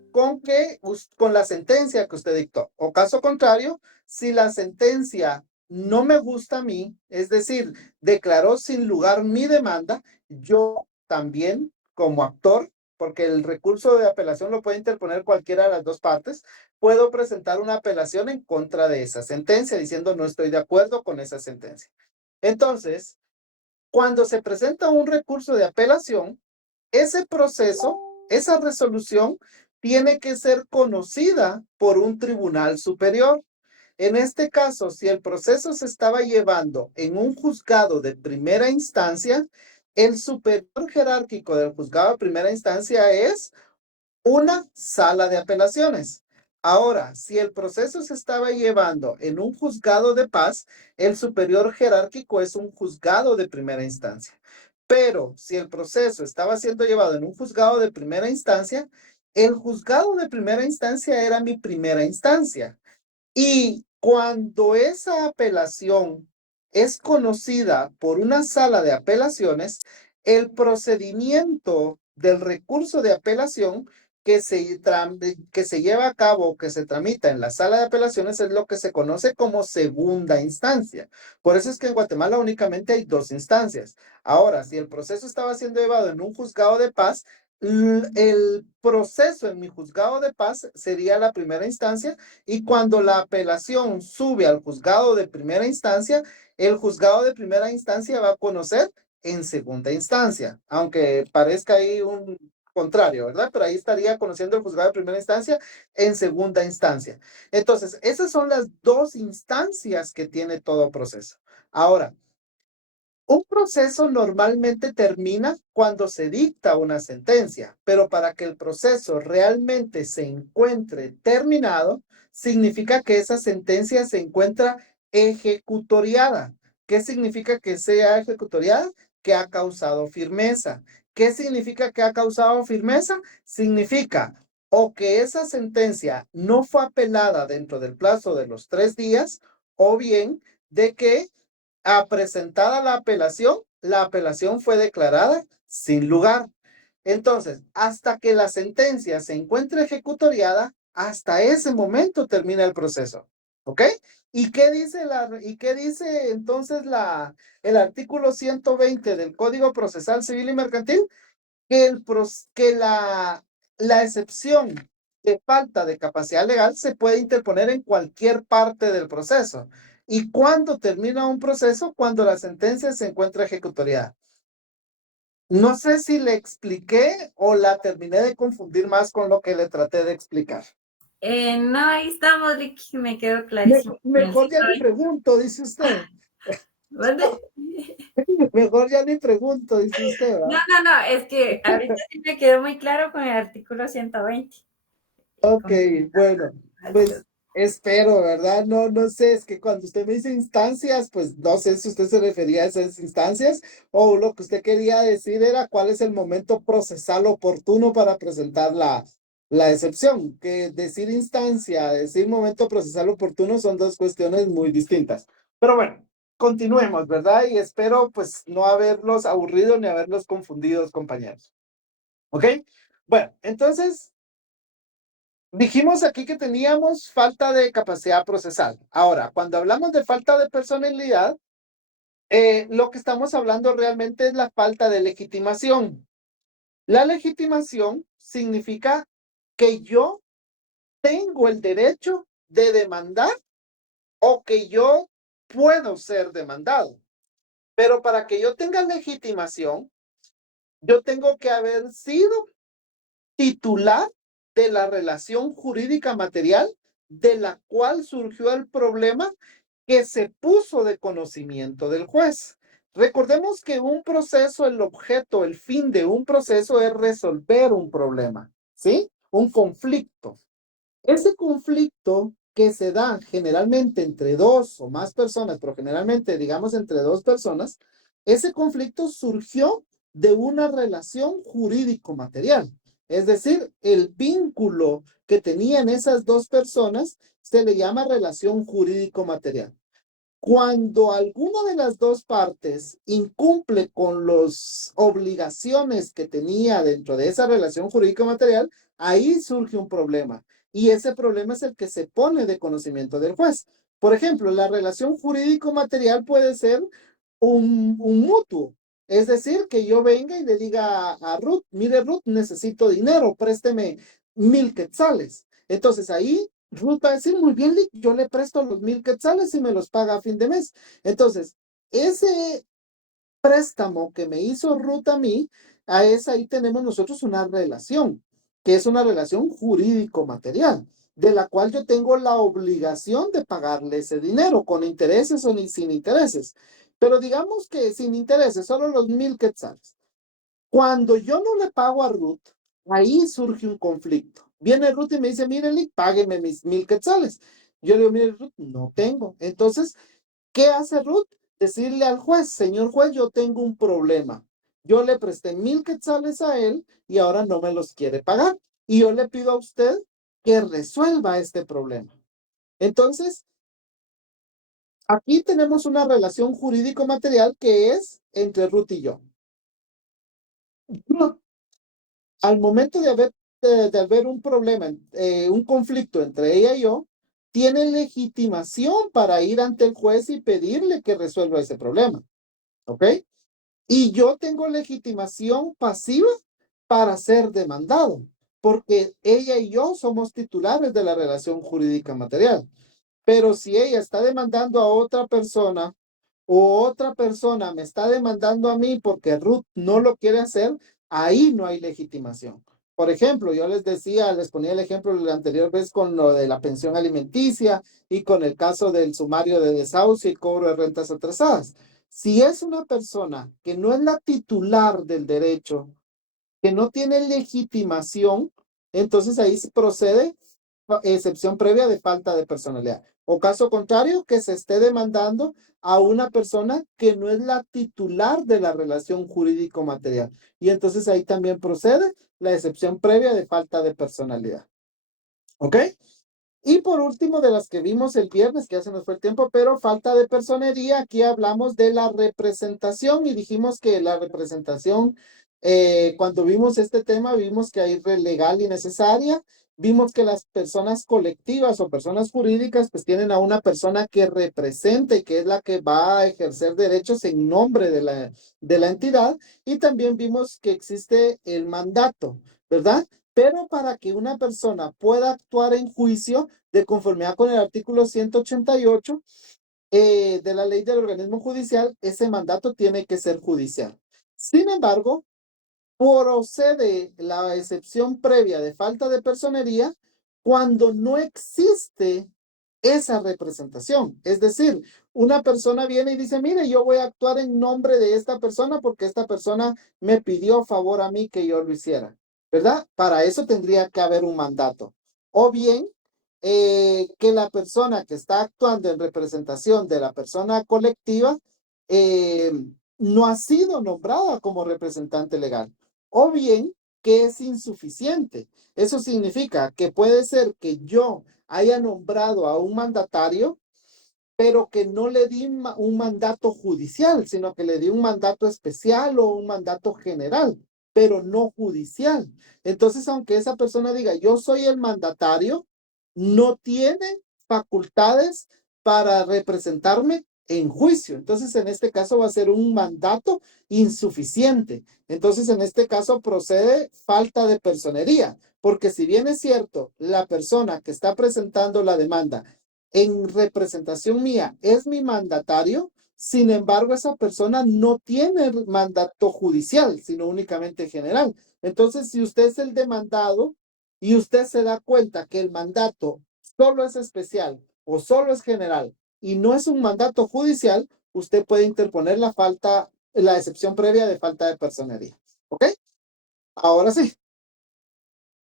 la sentencia que usted dictó. O caso contrario, si la sentencia no me gusta a mí, es decir, declaró sin lugar mi demanda, yo también, como actor, porque el recurso de apelación lo puede interponer cualquiera de las 2 partes, puedo presentar una apelación en contra de esa sentencia, diciendo no estoy de acuerdo con esa sentencia. Entonces, cuando se presenta un recurso de apelación, ese proceso, esa resolución, tiene que ser conocida por un tribunal superior. En este caso, si el proceso se estaba llevando en un juzgado de primera instancia, el superior jerárquico del juzgado de primera instancia es una sala de apelaciones. Ahora, si el proceso se estaba llevando en un juzgado de paz, el superior jerárquico es un juzgado de primera instancia. Pero si el proceso estaba siendo llevado en un juzgado de primera instancia, el juzgado de primera instancia era mi primera instancia. Y cuando esa apelación es conocida por una sala de apelaciones, el procedimiento del recurso de apelación que se lleva a cabo, que se tramita en la sala de apelaciones, es lo que se conoce como segunda instancia. Por eso es que en Guatemala únicamente hay 2 instancias. Ahora, si el proceso estaba siendo llevado en un juzgado de paz, el proceso en mi juzgado de paz sería la primera instancia, y cuando la apelación sube al juzgado de primera instancia, el juzgado de primera instancia va a conocer en segunda instancia, aunque parezca ahí un contrario, ¿verdad? Pero ahí estaría conociendo el juzgado de primera instancia en segunda instancia. Entonces, esas son las 2 instancias que tiene todo proceso. Ahora, un proceso normalmente termina cuando se dicta una sentencia, pero para que el proceso realmente se encuentre terminado, significa que esa sentencia se encuentra ejecutoriada. ¿Qué significa que sea ejecutoriada? Que ha causado firmeza. ¿Qué significa que ha causado firmeza? Significa o que esa sentencia no fue apelada dentro del plazo de los 3 días, o bien de que presentada la apelación fue declarada sin lugar. Entonces, hasta que la sentencia se encuentre ejecutoriada, hasta ese momento termina el proceso. ¿Ok? ¿Y qué dice entonces el artículo 120 del Código Procesal Civil y Mercantil? Que la excepción de falta de capacidad legal se puede interponer en cualquier parte del proceso. ¿Y cuándo termina un proceso? Cuando la sentencia se encuentra ejecutoriada. No sé si le expliqué o la terminé de confundir más con lo que le traté de explicar. No, ahí estamos, Ricky, me quedó clarísimo. Mejor ya ni pregunto, dice usted. ¿Dónde? Mejor ya ni pregunto, dice usted, ¿verdad? No, es que ahorita sí me quedó muy claro con el artículo 120. Ok, bueno, pues espero, ¿verdad? No sé, es que cuando usted me dice instancias, pues no sé si usted se refería a esas instancias o lo que usted quería decir era cuál es el momento procesal oportuno para presentar la excepción. Que decir instancia, decir momento procesal oportuno son dos cuestiones muy distintas. Pero bueno, continuemos, ¿verdad? Y espero pues no haberlos aburrido ni haberlos confundido, compañeros. ¿Ok? Bueno, entonces dijimos aquí que teníamos falta de capacidad procesal. Ahora, cuando hablamos de falta de personalidad, lo que estamos hablando realmente es la falta de legitimación. La legitimación significa que yo tengo el derecho de demandar o que yo puedo ser demandado. Pero para que yo tenga legitimación, yo tengo que haber sido titular de la relación jurídica material de la cual surgió el problema que se puso de conocimiento del juez. Recordemos que un proceso, el objeto, el fin de un proceso es resolver un problema, ¿sí? Un conflicto. Ese conflicto que se da generalmente entre dos o más personas, pero generalmente digamos entre dos personas, ese conflicto surgió de una relación jurídico-material. Es decir, el vínculo que tenían esas dos personas se le llama relación jurídico-material. Cuando alguna de las dos partes incumple con las obligaciones que tenía dentro de esa relación jurídico-material, ahí surge un problema. Y ese problema es el que se pone de conocimiento del juez. Por ejemplo, la relación jurídico-material puede ser un mutuo. Es decir, que yo venga y le diga a Ruth, mire Ruth, necesito dinero, présteme 1,000 quetzales. Entonces ahí Ruth va a decir, muy bien, Lick, yo le presto los 1,000 quetzales y me los paga a fin de mes. Entonces, ese préstamo que me hizo Ruth a mí, ahí tenemos nosotros una relación, que es una relación jurídico-material, de la cual yo tengo la obligación de pagarle ese dinero, con intereses o sin intereses. Pero digamos que sin intereses, solo los 1,000 quetzales. Cuando yo no le pago a Ruth, ahí surge un conflicto. Viene Ruth y me dice, mire, Lick, págueme mis 1,000 quetzales. Yo le digo, mire, Ruth, no tengo. Entonces, ¿qué hace Ruth? Decirle al juez, señor juez, yo tengo un problema. Yo le presté 1,000 quetzales a él y ahora no me los quiere pagar. Y yo le pido a usted que resuelva este problema. Entonces, aquí tenemos una relación jurídico-material que es entre Ruth y yo. Al momento de haber un problema, un conflicto entre ella y yo, tiene legitimación para ir ante el juez y pedirle que resuelva ese problema. ¿Ok? Y yo tengo legitimación pasiva para ser demandado, porque ella y yo somos titulares de la relación jurídica material. Pero si ella está demandando a otra persona o otra persona me está demandando a mí porque Ruth no lo quiere hacer, ahí no hay legitimación. Por ejemplo, yo les ponía el ejemplo la anterior vez con lo de la pensión alimenticia y con el caso del sumario de desahucio y cobro de rentas atrasadas. Si es una persona que no es la titular del derecho, que no tiene legitimación, entonces ahí se procede excepción previa de falta de personalidad. O caso contrario, que se esté demandando a una persona que no es la titular de la relación jurídico-material. Y entonces ahí también procede la excepción previa de falta de personalidad. ¿Ok? Y por último, de las que vimos el viernes, que ya se nos fue el tiempo, pero falta de personería, aquí hablamos de la representación y dijimos que la representación, cuando vimos este tema, vimos que hay legal y necesaria, vimos que las personas colectivas o personas jurídicas pues tienen a una persona que represente y que es la que va a ejercer derechos en nombre de la entidad, y también vimos que existe el mandato, ¿verdad? Pero para que una persona pueda actuar en juicio de conformidad con el artículo 188 de la ley del organismo judicial, ese mandato tiene que ser judicial. Sin embargo, procede la excepción previa de falta de personería cuando no existe esa representación. Es decir, una persona viene y dice, mire, yo voy a actuar en nombre de esta persona porque esta persona me pidió favor a mí que yo lo hiciera, ¿verdad? Para eso tendría que haber un mandato. O bien, que la persona que está actuando en representación de la persona colectiva no ha sido nombrada como representante legal. O bien que es insuficiente. Eso significa que puede ser que yo haya nombrado a un mandatario, pero que no le di un mandato judicial, sino que le di un mandato especial o un mandato general, pero no judicial. Entonces, aunque esa persona diga, yo soy el mandatario, no tiene facultades para representarme en juicio. Entonces, en este caso va a ser un mandato insuficiente. Entonces, en este caso procede falta de personería, porque si bien es cierto, la persona que está presentando la demanda en representación mía es mi mandatario, sin embargo, esa persona no tiene mandato judicial, sino únicamente general. Entonces, si usted es el demandado y usted se da cuenta que el mandato solo es especial o solo es general y no es un mandato judicial, usted puede interponer la excepción previa de falta de personería. ¿Ok? Ahora sí.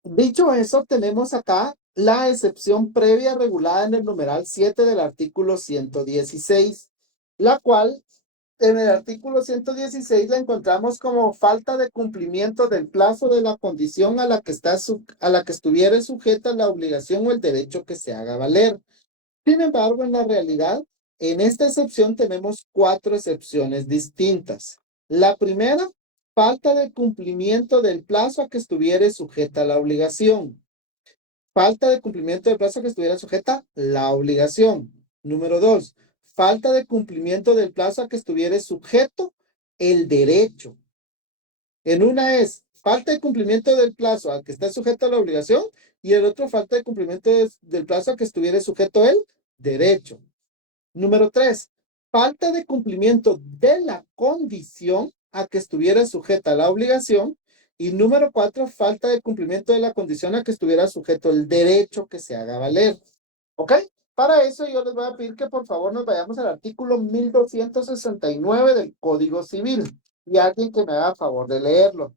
Dicho eso, tenemos acá la excepción previa regulada en el numeral 7 del artículo 116, la cual en el artículo 116 la encontramos como falta de cumplimiento del plazo de la condición a la que estuviera sujeta la obligación o el derecho que se haga valer. Sin embargo, en la realidad, en esta excepción tenemos 4 excepciones distintas. La primera, falta de cumplimiento del plazo a que estuviera sujeta la obligación. Falta de cumplimiento del plazo a que estuviera sujeta la obligación. Número 2, falta de cumplimiento del plazo a que estuviera sujeto el derecho. En una es falta de cumplimiento del plazo al que está sujeto la obligación y el otro falta de cumplimiento del plazo a que estuviera sujeto el derecho. Número 3, falta de cumplimiento de la condición a que estuviera sujeta la obligación. Y número 4, falta de cumplimiento de la condición a que estuviera sujeto el derecho que se haga valer. ¿Ok? Para eso yo les voy a pedir que por favor nos vayamos al artículo 1269 del Código Civil. Y alguien que me haga favor de leerlo.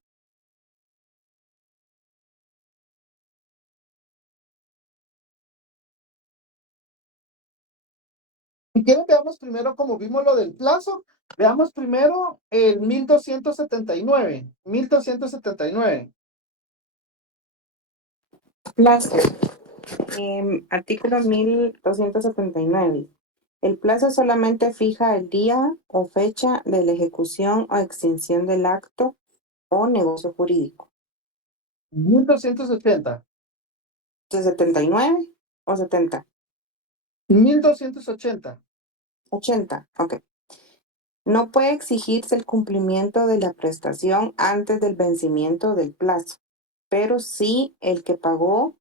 Si quieren, veamos primero como vimos lo del plazo. Veamos primero el 1279. 1279. Plazo. Artículo 1279. El plazo solamente fija el día o fecha de la ejecución o extinción del acto o negocio jurídico. 1280. ¿79 o 70? 1280. 80, ok. No puede exigirse el cumplimiento de la prestación antes del vencimiento del plazo, pero si el que pagó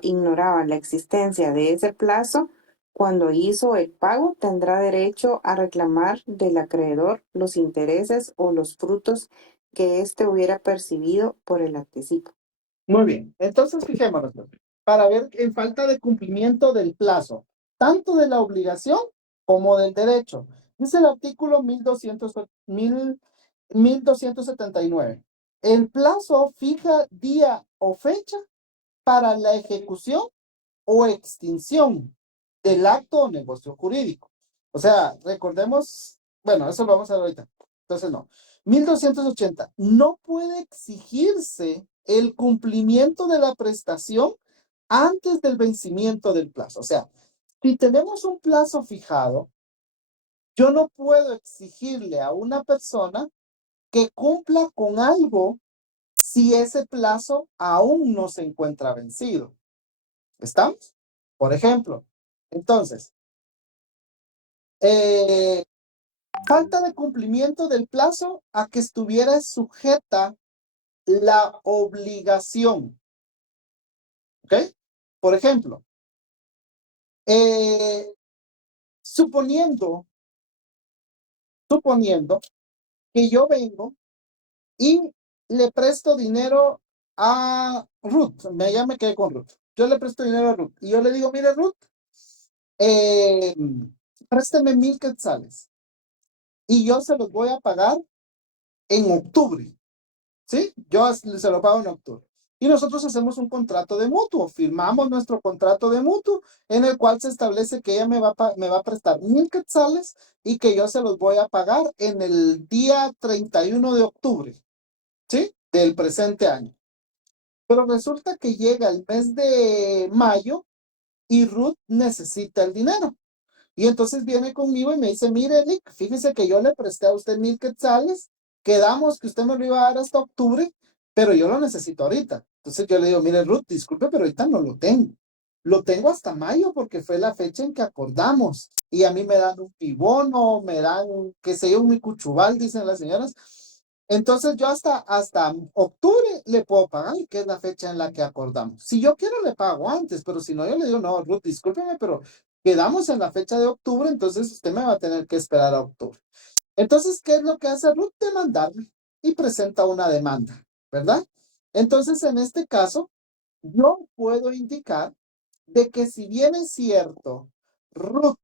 ignoraba la existencia de ese plazo, cuando hizo el pago tendrá derecho a reclamar del acreedor los intereses o los frutos que éste hubiera percibido por el anticipo. Muy bien, entonces fijémonos para ver en falta de cumplimiento del plazo, tanto de la obligación como del derecho. Dice el artículo 1279. El plazo fija día o fecha para la ejecución o extinción del acto o negocio jurídico. O sea, recordemos, bueno, eso lo vamos a ver ahorita. Entonces, no. 1280. No puede exigirse el cumplimiento de la prestación antes del vencimiento del plazo. O sea, si tenemos un plazo fijado, yo no puedo exigirle a una persona que cumpla con algo si ese plazo aún no se encuentra vencido. ¿Estamos? Por ejemplo, entonces, falta de cumplimiento del plazo a que estuviera sujeta la obligación. ¿Ok? Por ejemplo, suponiendo que yo vengo y le presto dinero a Ruth, ya me quedé con Ruth. Yo le presto dinero a Ruth y yo le digo, mire Ruth, présteme 1000 quetzales y yo se los voy a pagar en octubre, ¿sí? Yo se lo pago en octubre. Y nosotros hacemos un contrato de mutuo, firmamos nuestro contrato de mutuo en el cual se establece que ella me va a prestar 1000 quetzales y que yo se los voy a pagar en el día 31 de octubre, ¿sí? Del presente año. Pero resulta que llega el mes de mayo y Ruth necesita el dinero. Y entonces viene conmigo y me dice, mire, Nick, fíjese que yo le presté a usted 1000 quetzales, quedamos que usted me lo iba a dar hasta octubre, pero yo lo necesito ahorita. Entonces yo le digo, mire, Ruth, disculpe, pero ahorita no lo tengo. Lo tengo hasta mayo porque fue la fecha en que acordamos. Y a mí me dan un pibono, me dan, qué sé yo, un micuchubal, dicen las señoras. Entonces yo hasta octubre le puedo pagar, que es la fecha en la que acordamos. Si yo quiero le pago antes, pero si no, yo le digo, no, Ruth, discúlpeme, pero quedamos en la fecha de octubre, entonces usted me va a tener que esperar a octubre. Entonces, ¿qué es lo que hace Ruth? Demandarme y presenta una demanda, ¿verdad? Entonces, en este caso, yo puedo indicar de que si bien es cierto, Ruth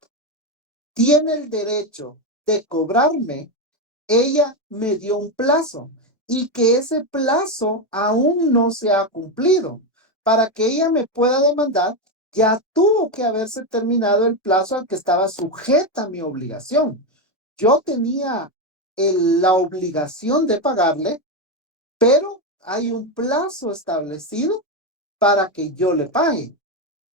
tiene el derecho de cobrarme, ella me dio un plazo y que ese plazo aún no se ha cumplido. Para que ella me pueda demandar, ya tuvo que haberse terminado el plazo al que estaba sujeta mi obligación. Yo tenía la obligación de pagarle, pero hay un plazo establecido para que yo le pague.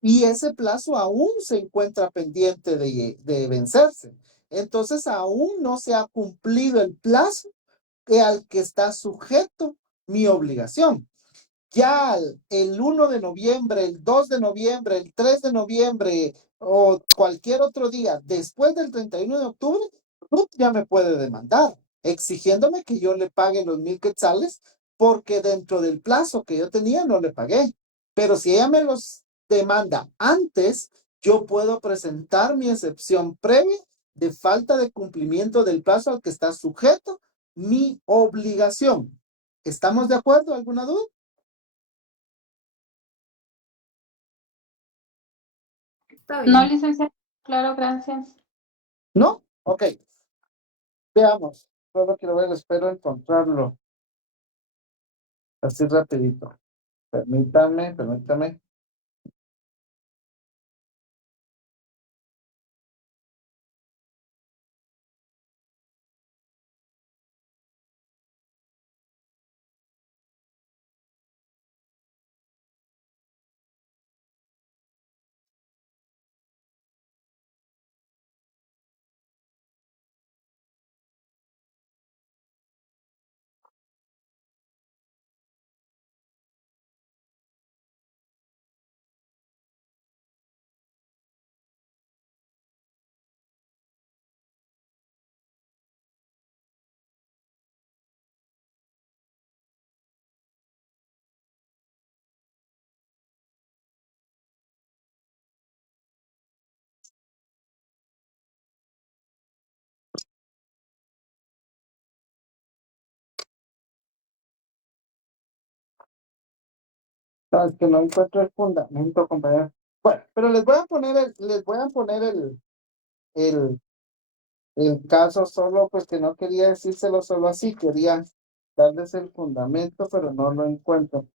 Y ese plazo aún se encuentra pendiente de vencerse. Entonces aún no se ha cumplido el plazo al que está sujeto mi obligación. Ya el 1 de noviembre, el 2 de noviembre, el 3 de noviembre o cualquier otro día después del 31 de octubre, Ruth ya me puede demandar, exigiéndome que yo le pague los 1000 quetzales porque dentro del plazo que yo tenía no le pagué. Pero si ella me los demanda antes, yo puedo presentar mi excepción previa de falta de cumplimiento del plazo al que está sujeto mi obligación. ¿Estamos de acuerdo? ¿Alguna duda? Está bien. No, licenciado, claro, gracias. ¿No? Ok. Veamos. Solo quiero ver, espero encontrarlo. Así rapidito. Permítame. Sabes que no encuentro el fundamento, compañero. Bueno, pero les voy a poner el caso solo, pues que no quería decírselo solo así, quería darles el fundamento, pero no lo encuentro.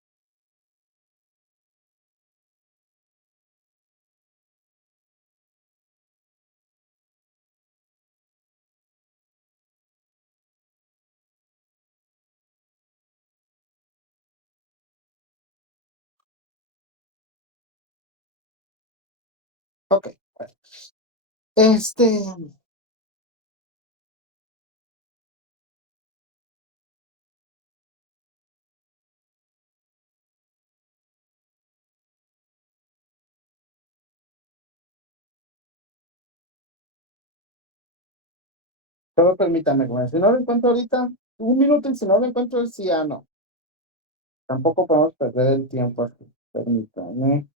Ok, bueno. Solo permítame, güey. Si no lo encuentro ahorita, un minuto, y si no lo encuentro, sí, ya no. Tampoco podemos perder el tiempo aquí. Permítame.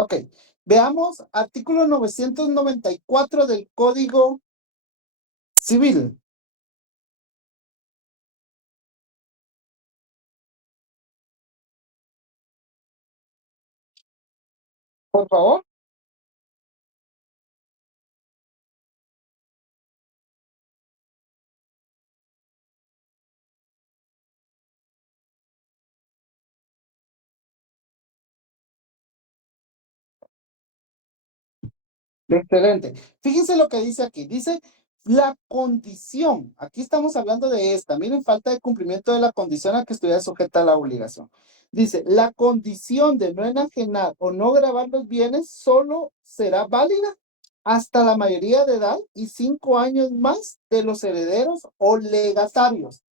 Ok, veamos artículo 994 del Código Civil. Por favor. Excelente. Fíjense lo que dice aquí. Dice la condición. Aquí estamos hablando de esta. Miren, falta de cumplimiento de la condición a que estuviera sujeta a la obligación. Dice, la condición de no enajenar o no gravar los bienes solo será válida hasta la mayoría de edad y 5 años más de los herederos o legatarios.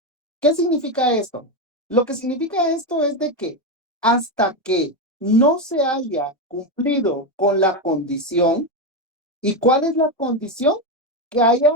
¿Qué significa esto? Lo que significa esto es de que hasta que no se haya cumplido con la condición. ¿Y cuál es la condición? Que haya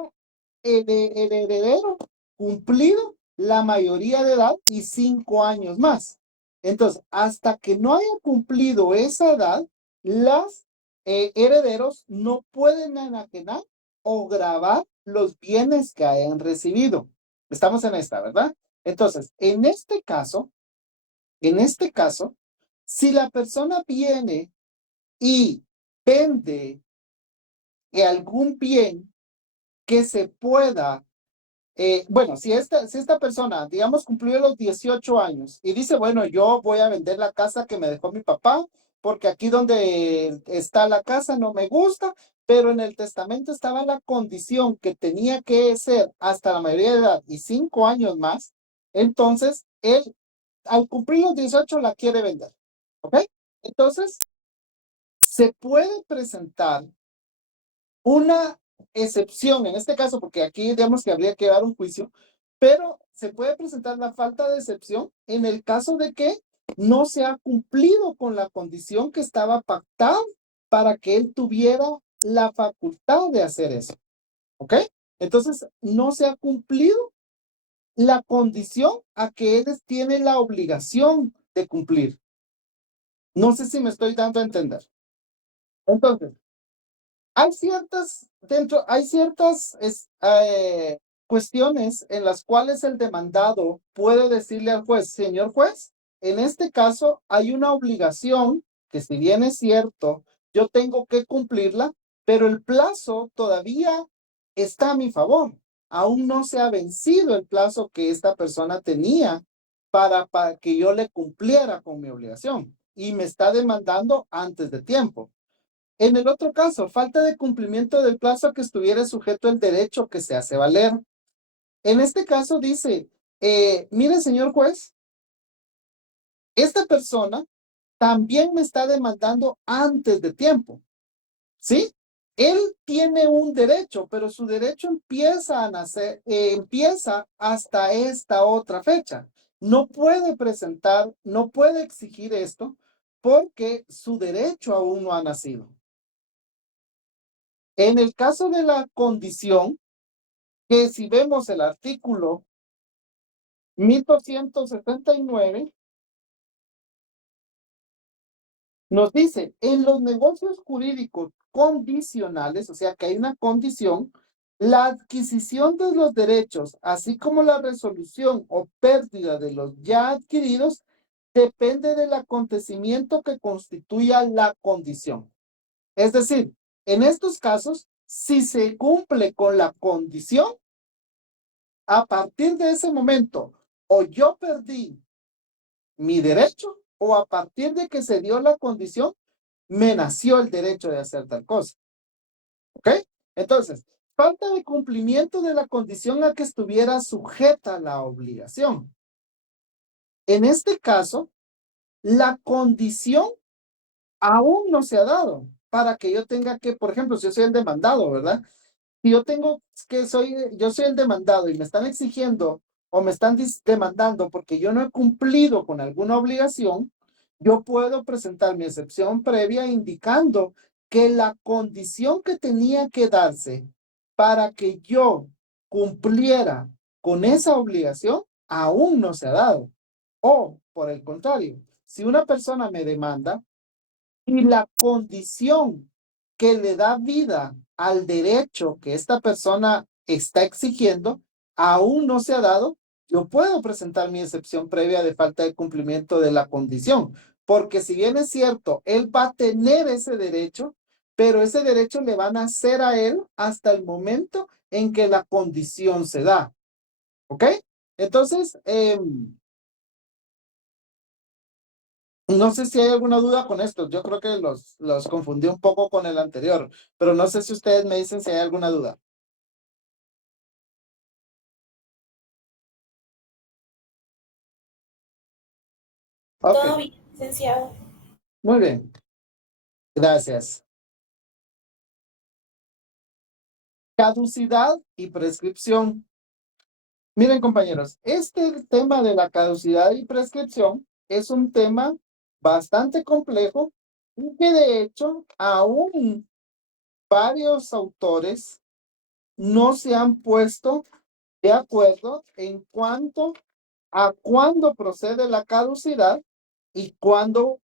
el heredero cumplido la mayoría de edad y 5 años más. Entonces, hasta que no haya cumplido esa edad, los herederos no pueden enajenar o gravar los bienes que hayan recibido. Estamos en esta, ¿verdad? Entonces, en este caso, si la persona viene y vende algún bien que se pueda, bueno, si esta persona, digamos, cumplió los 18 años y dice, bueno, yo voy a vender la casa que me dejó mi papá, porque aquí donde está la casa no me gusta, pero en el testamento estaba la condición que tenía que ser hasta la mayoría de edad y 5 años más, entonces él, al cumplir los 18, la quiere vender, ¿ok? Entonces, se puede presentar una excepción en este caso, porque aquí digamos que habría que dar un juicio, pero se puede presentar la falta de excepción en el caso de que no se ha cumplido con la condición que estaba pactada para que él tuviera la facultad de hacer eso. ¿Ok? Entonces, no se ha cumplido la condición a que él tiene la obligación de cumplir. No sé si me estoy dando a entender. Entonces, hay ciertas cuestiones en las cuales el demandado puede decirle al juez, señor juez, en este caso hay una obligación que si bien es cierto, yo tengo que cumplirla, pero el plazo todavía está a mi favor. Aún no se ha vencido el plazo que esta persona tenía para que yo le cumpliera con mi obligación y me está demandando antes de tiempo. En el otro caso, falta de cumplimiento del plazo a que estuviera sujeto el derecho que se hace valer. En este caso dice, mire señor juez, esta persona también me está demandando antes de tiempo, ¿sí? Él tiene un derecho, pero su derecho empieza a nacer, empieza hasta esta otra fecha. No puede presentar, no puede exigir esto porque su derecho aún no ha nacido. En el caso de la condición, que si vemos el artículo 1279, nos dice, en los negocios jurídicos condicionales, o sea que hay una condición, la adquisición de los derechos, así como la resolución o pérdida de los ya adquiridos, depende del acontecimiento que constituya la condición. Es decir, en estos casos, si se cumple con la condición, a partir de ese momento, o yo perdí mi derecho, o a partir de que se dio la condición, me nació el derecho de hacer tal cosa. ¿Ok? Entonces, falta de cumplimiento de la condición a que estuviera sujeta la obligación. En este caso, la condición aún no se ha dado para que yo tenga que, por ejemplo, si yo soy el demandado, ¿verdad? Si yo tengo que yo soy el demandado y me están exigiendo o me están demandando porque yo no he cumplido con alguna obligación, yo puedo presentar mi excepción previa indicando que la condición que tenía que darse para que yo cumpliera con esa obligación aún no se ha dado. O, por el contrario, si una persona me demanda y la condición que le da vida al derecho que esta persona está exigiendo aún no se ha dado, yo puedo presentar mi excepción previa de falta de cumplimiento de la condición. Porque si bien es cierto, él va a tener ese derecho, pero ese derecho le va a nacer a él hasta el momento en que la condición se da. ¿Ok? Entonces, no sé si hay alguna duda con esto. Yo creo que los confundí un poco con el anterior, pero no sé si ustedes me dicen si hay alguna duda. Ok, Todo bien, licenciado. muy bien. Gracias. Caducidad y prescripción. Miren, compañeros, este tema de la caducidad y prescripción es un tema bastante complejo y que de hecho aún varios autores no se han puesto de acuerdo en cuanto a cuándo procede la caducidad y cuándo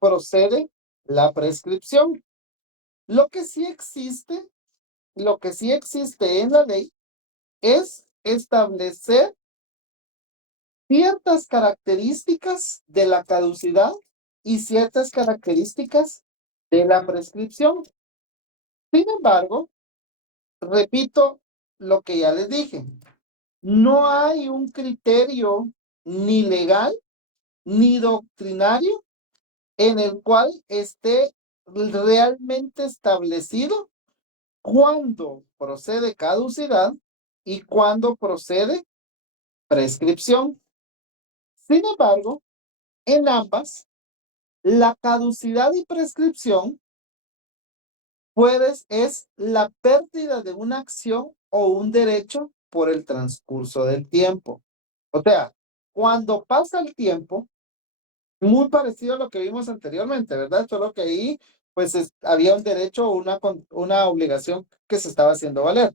procede la prescripción. Lo que sí existe en la ley es establecer ciertas características de la caducidad y ciertas características de la prescripción. Sin embargo, repito lo que ya les dije. No hay un criterio ni legal ni doctrinario en el cual esté realmente establecido cuándo procede caducidad y cuándo procede prescripción. Sin embargo, en ambas, la caducidad y prescripción es la pérdida de una acción o un derecho por el transcurso del tiempo. O sea, cuando pasa el tiempo, muy parecido a lo que vimos anteriormente, ¿verdad? Solo que ahí, pues, había un derecho o una obligación que se estaba haciendo valer.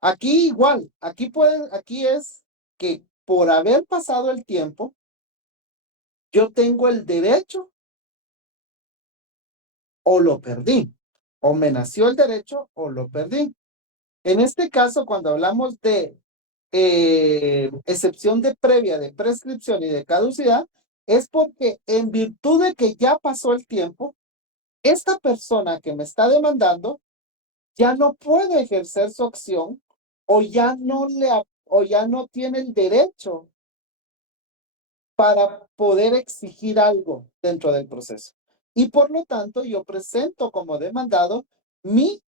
Aquí igual, aquí es que por haber pasado el tiempo, yo tengo el derecho o lo perdí, o me nació el derecho o lo perdí. En este caso, cuando hablamos de excepción de previa de prescripción y de caducidad, es porque en virtud de que ya pasó el tiempo, esta persona que me está demandando ya no puede ejercer su acción o ya no tiene el derecho para poder exigir algo dentro del proceso. Y por lo tanto, yo presento como demandado mi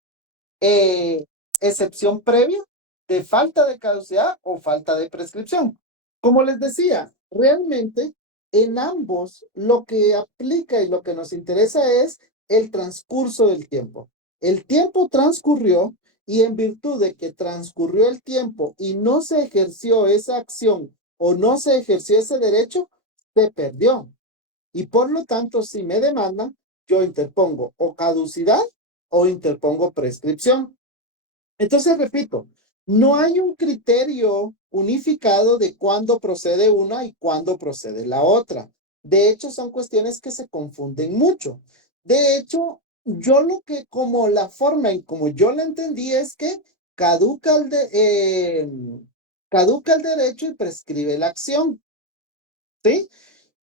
excepción previa de falta de caducidad o falta de prescripción. Como les decía, realmente en ambos lo que aplica y lo que nos interesa es el transcurso del tiempo. El tiempo transcurrió y en virtud de que transcurrió el tiempo y no se ejerció esa acción o no se ejerció ese derecho, se perdió. Y por lo tanto, si me demandan, yo interpongo o caducidad o interpongo prescripción. Entonces, repito, no hay un criterio unificado de cuándo procede una y cuándo procede la otra. De hecho, son cuestiones que se confunden mucho. De hecho, como la forma en como yo la entendí es que caduca el derecho y prescribe la acción. ¿Sí?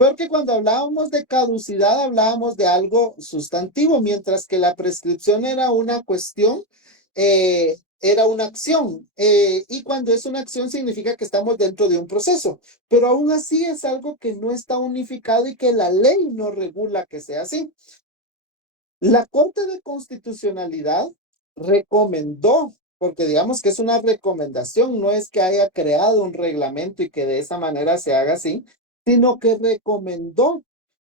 Porque cuando hablábamos de caducidad, hablábamos de algo sustantivo, mientras que la prescripción era una cuestión, era una acción. Y cuando es una acción significa que estamos dentro de un proceso. Pero aún así es algo que no está unificado y que la ley no regula que sea así. La Corte de Constitucionalidad recomendó, porque digamos que es una recomendación, no es que haya creado un reglamento y que de esa manera se haga así, sino que recomendó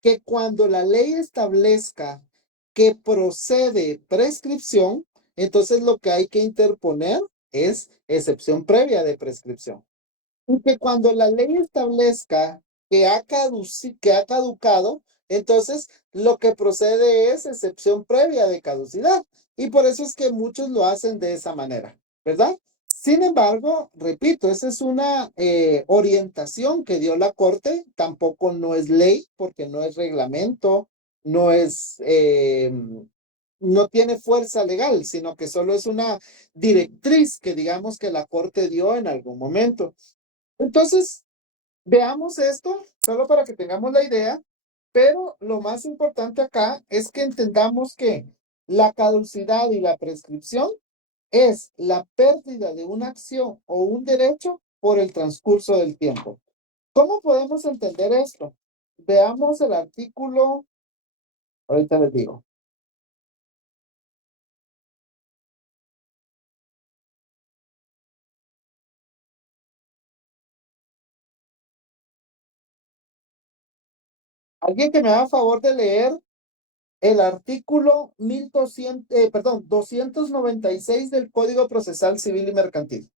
que cuando la ley establezca que procede prescripción, entonces lo que hay que interponer es excepción previa de prescripción. Y que cuando la ley establezca que ha caducado, entonces lo que procede es excepción previa de caducidad. Y por eso es que muchos lo hacen de esa manera, ¿verdad? Sin embargo, repito, esa es una orientación que dio la Corte, tampoco no es ley, porque no es reglamento, no es, no tiene fuerza legal, sino que solo es una directriz que digamos que la Corte dio en algún momento. Entonces, veamos esto, solo para que tengamos la idea, pero lo más importante acá es que entendamos que la caducidad y la prescripción es la pérdida de una acción o un derecho por el transcurso del tiempo. ¿Cómo podemos entender esto? Veamos el artículo, ahorita les digo. Alguien que me haga favor de leer el artículo 296 del Código Procesal Civil y Mercantil.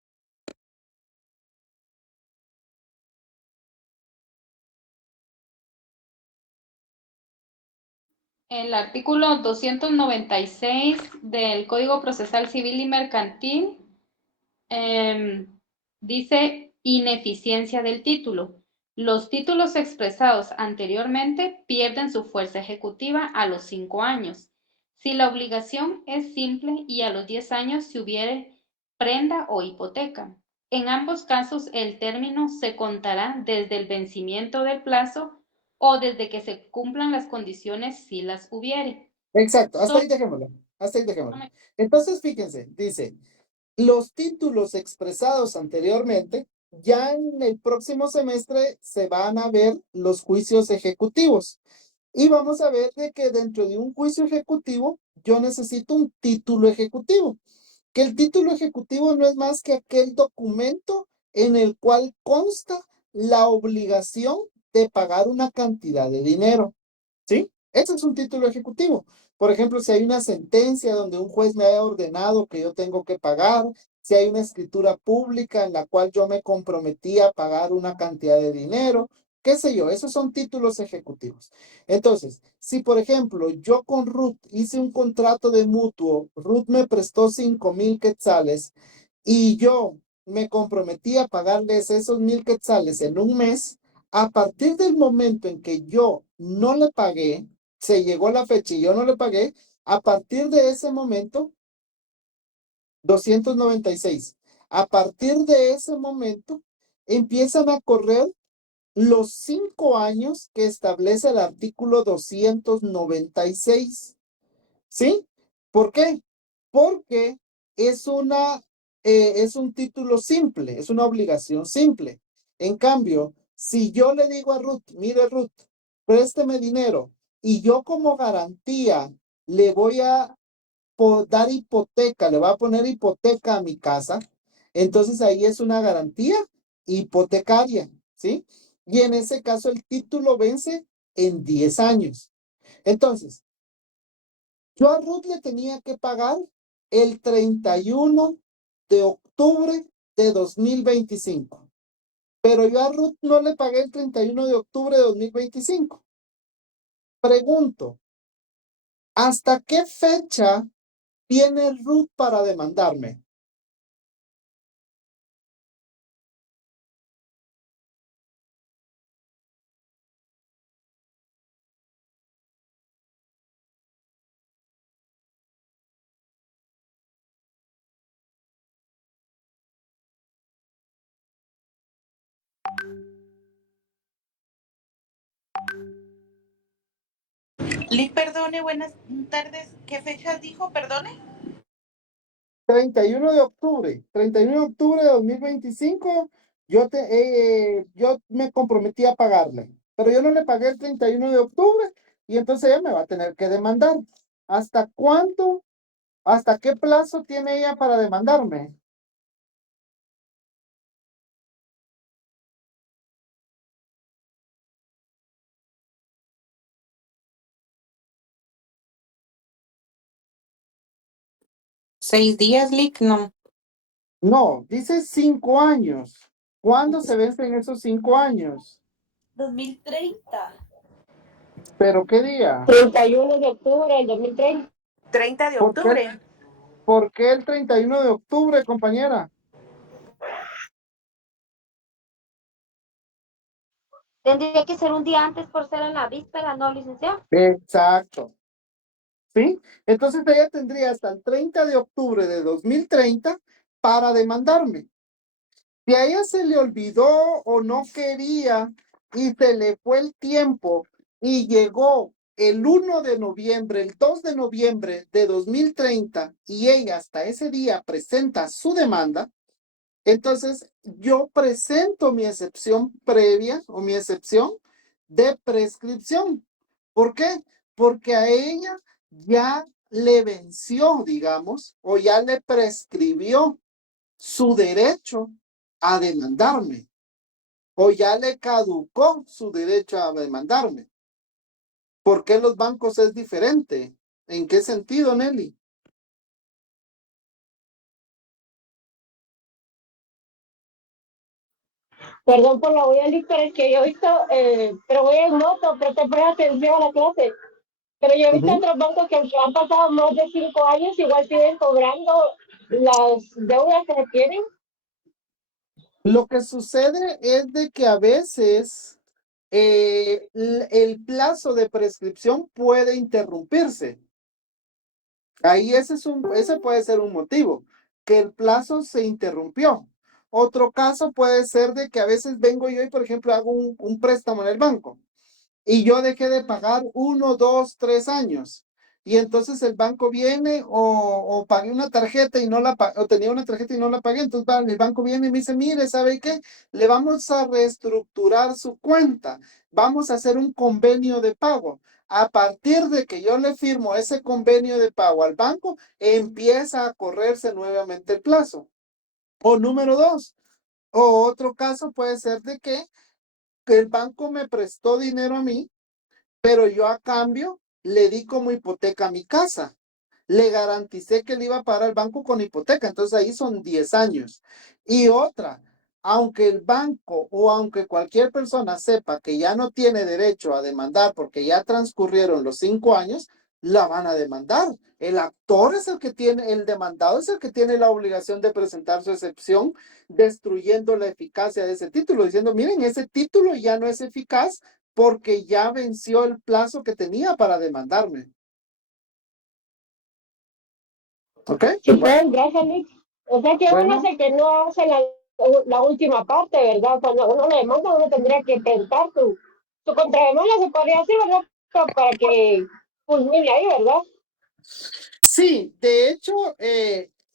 El artículo 296 del Código Procesal Civil y Mercantil dice ineficiencia del título. Los títulos expresados anteriormente pierden su fuerza ejecutiva a los 5 años. Si la obligación es simple y a los 10 años si hubiere prenda o hipoteca. En ambos casos, el término se contará desde el vencimiento del plazo o desde que se cumplan las condiciones si las hubiere. Exacto, hasta ahí dejémoslo. Hasta ahí dejémoslo. Entonces, fíjense, dice, los títulos expresados anteriormente, ya en el próximo semestre se van a ver los juicios ejecutivos. Y vamos a ver de que dentro de un juicio ejecutivo, yo necesito un título ejecutivo. Que el título ejecutivo no es más que aquel documento en el cual consta la obligación de pagar una cantidad de dinero. ¿Sí? Ese es un título ejecutivo. Por ejemplo, si hay una sentencia donde un juez me haya ordenado que yo tengo que pagar, si hay una escritura pública en la cual yo me comprometí a pagar una cantidad de dinero, qué sé yo, esos son títulos ejecutivos. Entonces, si por ejemplo yo con Ruth hice un contrato de mutuo, Ruth me prestó 5,000 quetzales y yo me comprometí a pagarles esos 1,000 quetzales en un mes, a partir del momento en que yo no le pagué, se llegó la fecha y yo no le pagué, a partir de ese momento, 296, a partir de ese momento, empiezan a correr los 5 años que establece el artículo 296. ¿Sí? ¿Por qué? Porque es es un título simple, es una obligación simple. En cambio, si yo le digo a Ruth, mire Ruth, présteme dinero y yo como garantía le voy a dar hipoteca, le voy a poner hipoteca a mi casa, entonces ahí es una garantía hipotecaria, ¿sí? Y en ese caso el título vence en 10 años. Entonces, yo a Ruth le tenía que pagar el 31 de octubre de 2025. Pero yo a Ruth no le pagué el 31 de octubre de 2025. Pregunto, ¿hasta qué fecha tiene Ruth para demandarme? Liz, perdone, buenas tardes. ¿Qué fechas dijo? Perdone. 31 de octubre, 31 de octubre de 2025, yo me comprometí a pagarle, pero yo no le pagué el 31 de octubre y entonces ella me va a tener que demandar. ¿Hasta cuánto, hasta qué plazo tiene ella para demandarme? ¿6 días, Lick? No. No, dice 5 años. ¿Cuándo se vencen esos 5 años? 2030. ¿Pero qué día? 31 de octubre del 2030. 30 de ¿Por qué, octubre. por qué el 31 de octubre, compañera? Tendría que ser un día antes por ser en la víspera, ¿no, licenciado? Exacto. ¿Sí? Entonces ella tendría hasta el 30 de octubre de 2030 para demandarme. Si a ella se le olvidó o no quería y se le fue el tiempo y llegó el 1 de noviembre, el 2 de noviembre de 2030 y ella hasta ese día presenta su demanda, entonces yo presento mi excepción previa o mi excepción de prescripción. ¿Por qué? Porque a ella ya le venció, digamos, o ya le prescribió su derecho a demandarme, o ya le caducó su derecho a demandarme. ¿Por qué los bancos es diferente? ¿En qué sentido, Nelly? Perdón por la huella, pero es que yo he visto, pero voy en moto, pero te pones atención a la clase. Pero yo he visto otros bancos que aunque han pasado más de 5 años, igual siguen cobrando las deudas que tienen. Lo que sucede es de que a veces el plazo de prescripción puede interrumpirse. Ahí ese puede ser un motivo, que el plazo se interrumpió. Otro caso puede ser de que a veces vengo yo y, por ejemplo, hago un préstamo en el banco y yo dejé de pagar 1, 2, 3 años. Y entonces el banco viene o pagué una tarjeta y no la o tenía una tarjeta y no la pagué. Entonces el banco viene y me dice, mire, ¿sabe qué? Le vamos a reestructurar su cuenta. Vamos a hacer un convenio de pago. A partir de que yo le firmo ese convenio de pago al banco, empieza a correrse nuevamente el plazo. O número 2, o otro caso puede ser de que el banco me prestó dinero a mí, pero yo a cambio le di como hipoteca mi casa. Le garanticé que le iba a pagar al banco con hipoteca, entonces ahí son 10 años. Y otra, aunque el banco o aunque cualquier persona sepa que ya no tiene derecho a demandar porque ya transcurrieron los 5 años, la van a demandar. El actor es el que tiene, el demandado es el que tiene la obligación de presentar su excepción, destruyendo la eficacia de ese título, diciendo, miren, ese título ya no es eficaz porque ya venció el plazo que tenía para demandarme. ¿Ok? Sí, pues, gracias, Lick. O sea que Bueno. uno es el que no hace la última parte, ¿verdad? Cuando uno le demanda, uno tendría que tentar su contrademanda, se podría decir, ¿verdad? Para que culmine ahí, ¿verdad? Sí, de hecho,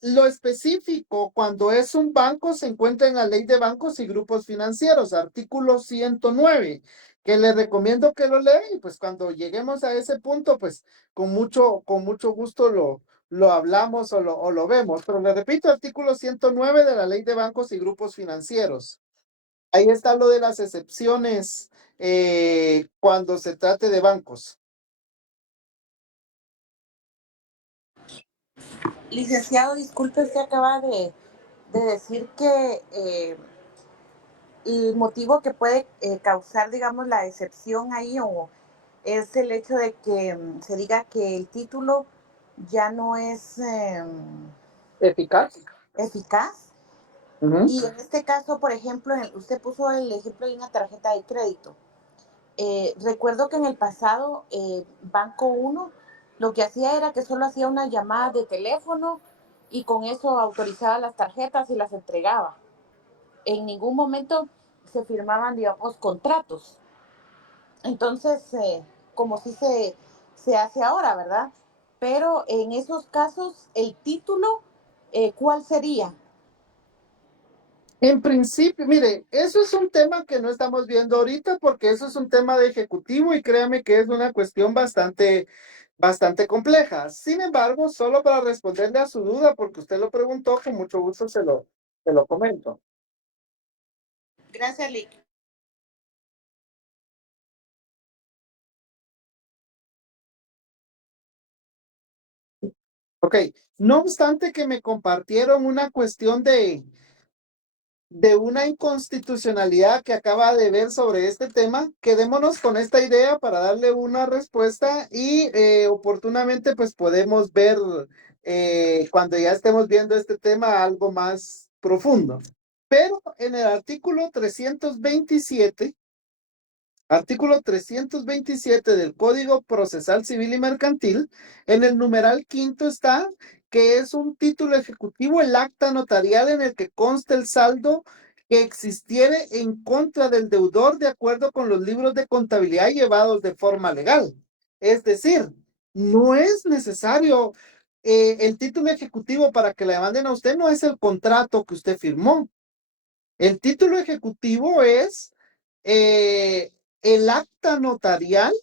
lo específico cuando es un banco se encuentra en la Ley de Bancos y Grupos Financieros, artículo 109, que le recomiendo que lo lea y pues cuando lleguemos a ese punto, pues con mucho gusto lo hablamos o lo vemos. Pero le repito, artículo 109 de la Ley de Bancos y Grupos Financieros. Ahí está lo de las excepciones cuando se trate de bancos. Licenciado, disculpe, usted acaba de decir que el motivo que puede causar, digamos, la excepción ahí o es el hecho de que se diga que el título ya no es ¿Eficaz? eficaz. Y en este caso, por ejemplo, usted puso el ejemplo de una tarjeta de crédito. Recuerdo que en el pasado, Banco 1 lo que hacía era que solo hacía una llamada de teléfono y con eso autorizaba las tarjetas y las entregaba. En ningún momento se firmaban, digamos, contratos. Entonces, como si se se hace ahora, ¿verdad? Pero en esos casos, el título, ¿cuál sería? En principio, mire, eso es un tema que no estamos viendo ahorita porque eso es un tema de ejecutivo y créame que es una cuestión bastante compleja. Sin embargo, solo para responderle a su duda, porque usted lo preguntó, con mucho gusto se lo comento. Gracias, Lick. Ok, no obstante que me compartieron una cuestión de una inconstitucionalidad que acaba de ver sobre este tema, quedémonos con esta idea para darle una respuesta y oportunamente pues podemos ver cuando ya estemos viendo este tema algo más profundo. Pero en el artículo 327 del Código Procesal Civil y Mercantil, en el numeral quinto está que es un título ejecutivo el acta notarial en el que consta el saldo que existiere en contra del deudor de acuerdo con los libros de contabilidad llevados de forma legal. Es decir, no es necesario el título ejecutivo para que le demanden a usted, no es el contrato que usted firmó. El título ejecutivo es el acta notarial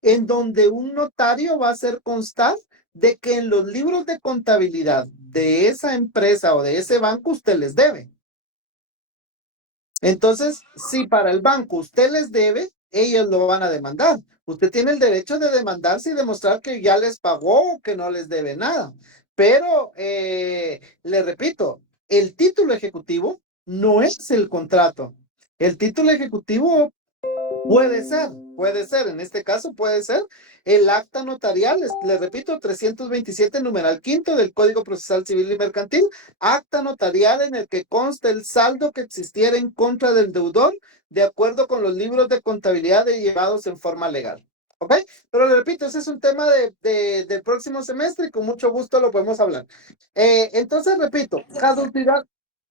en donde un notario va a hacer constar de que en los libros de contabilidad de esa empresa o de ese banco usted les debe. Entonces, si para el banco usted les debe, ellos lo van a demandar. Usted tiene el derecho de demandarse y demostrar que ya les pagó o que no les debe nada. Pero, le repito, el título ejecutivo no es el contrato. El título ejecutivo puede ser, en este caso puede ser el acta notarial, le repito, 327 numeral quinto del Código Procesal Civil y Mercantil, acta notarial en el que consta el saldo que existiera en contra del deudor de acuerdo con los libros de contabilidad llevados en forma legal. ¿Ok? Pero le repito, ese es un tema del próximo semestre y con mucho gusto lo podemos hablar. Entonces, repito, caducidad,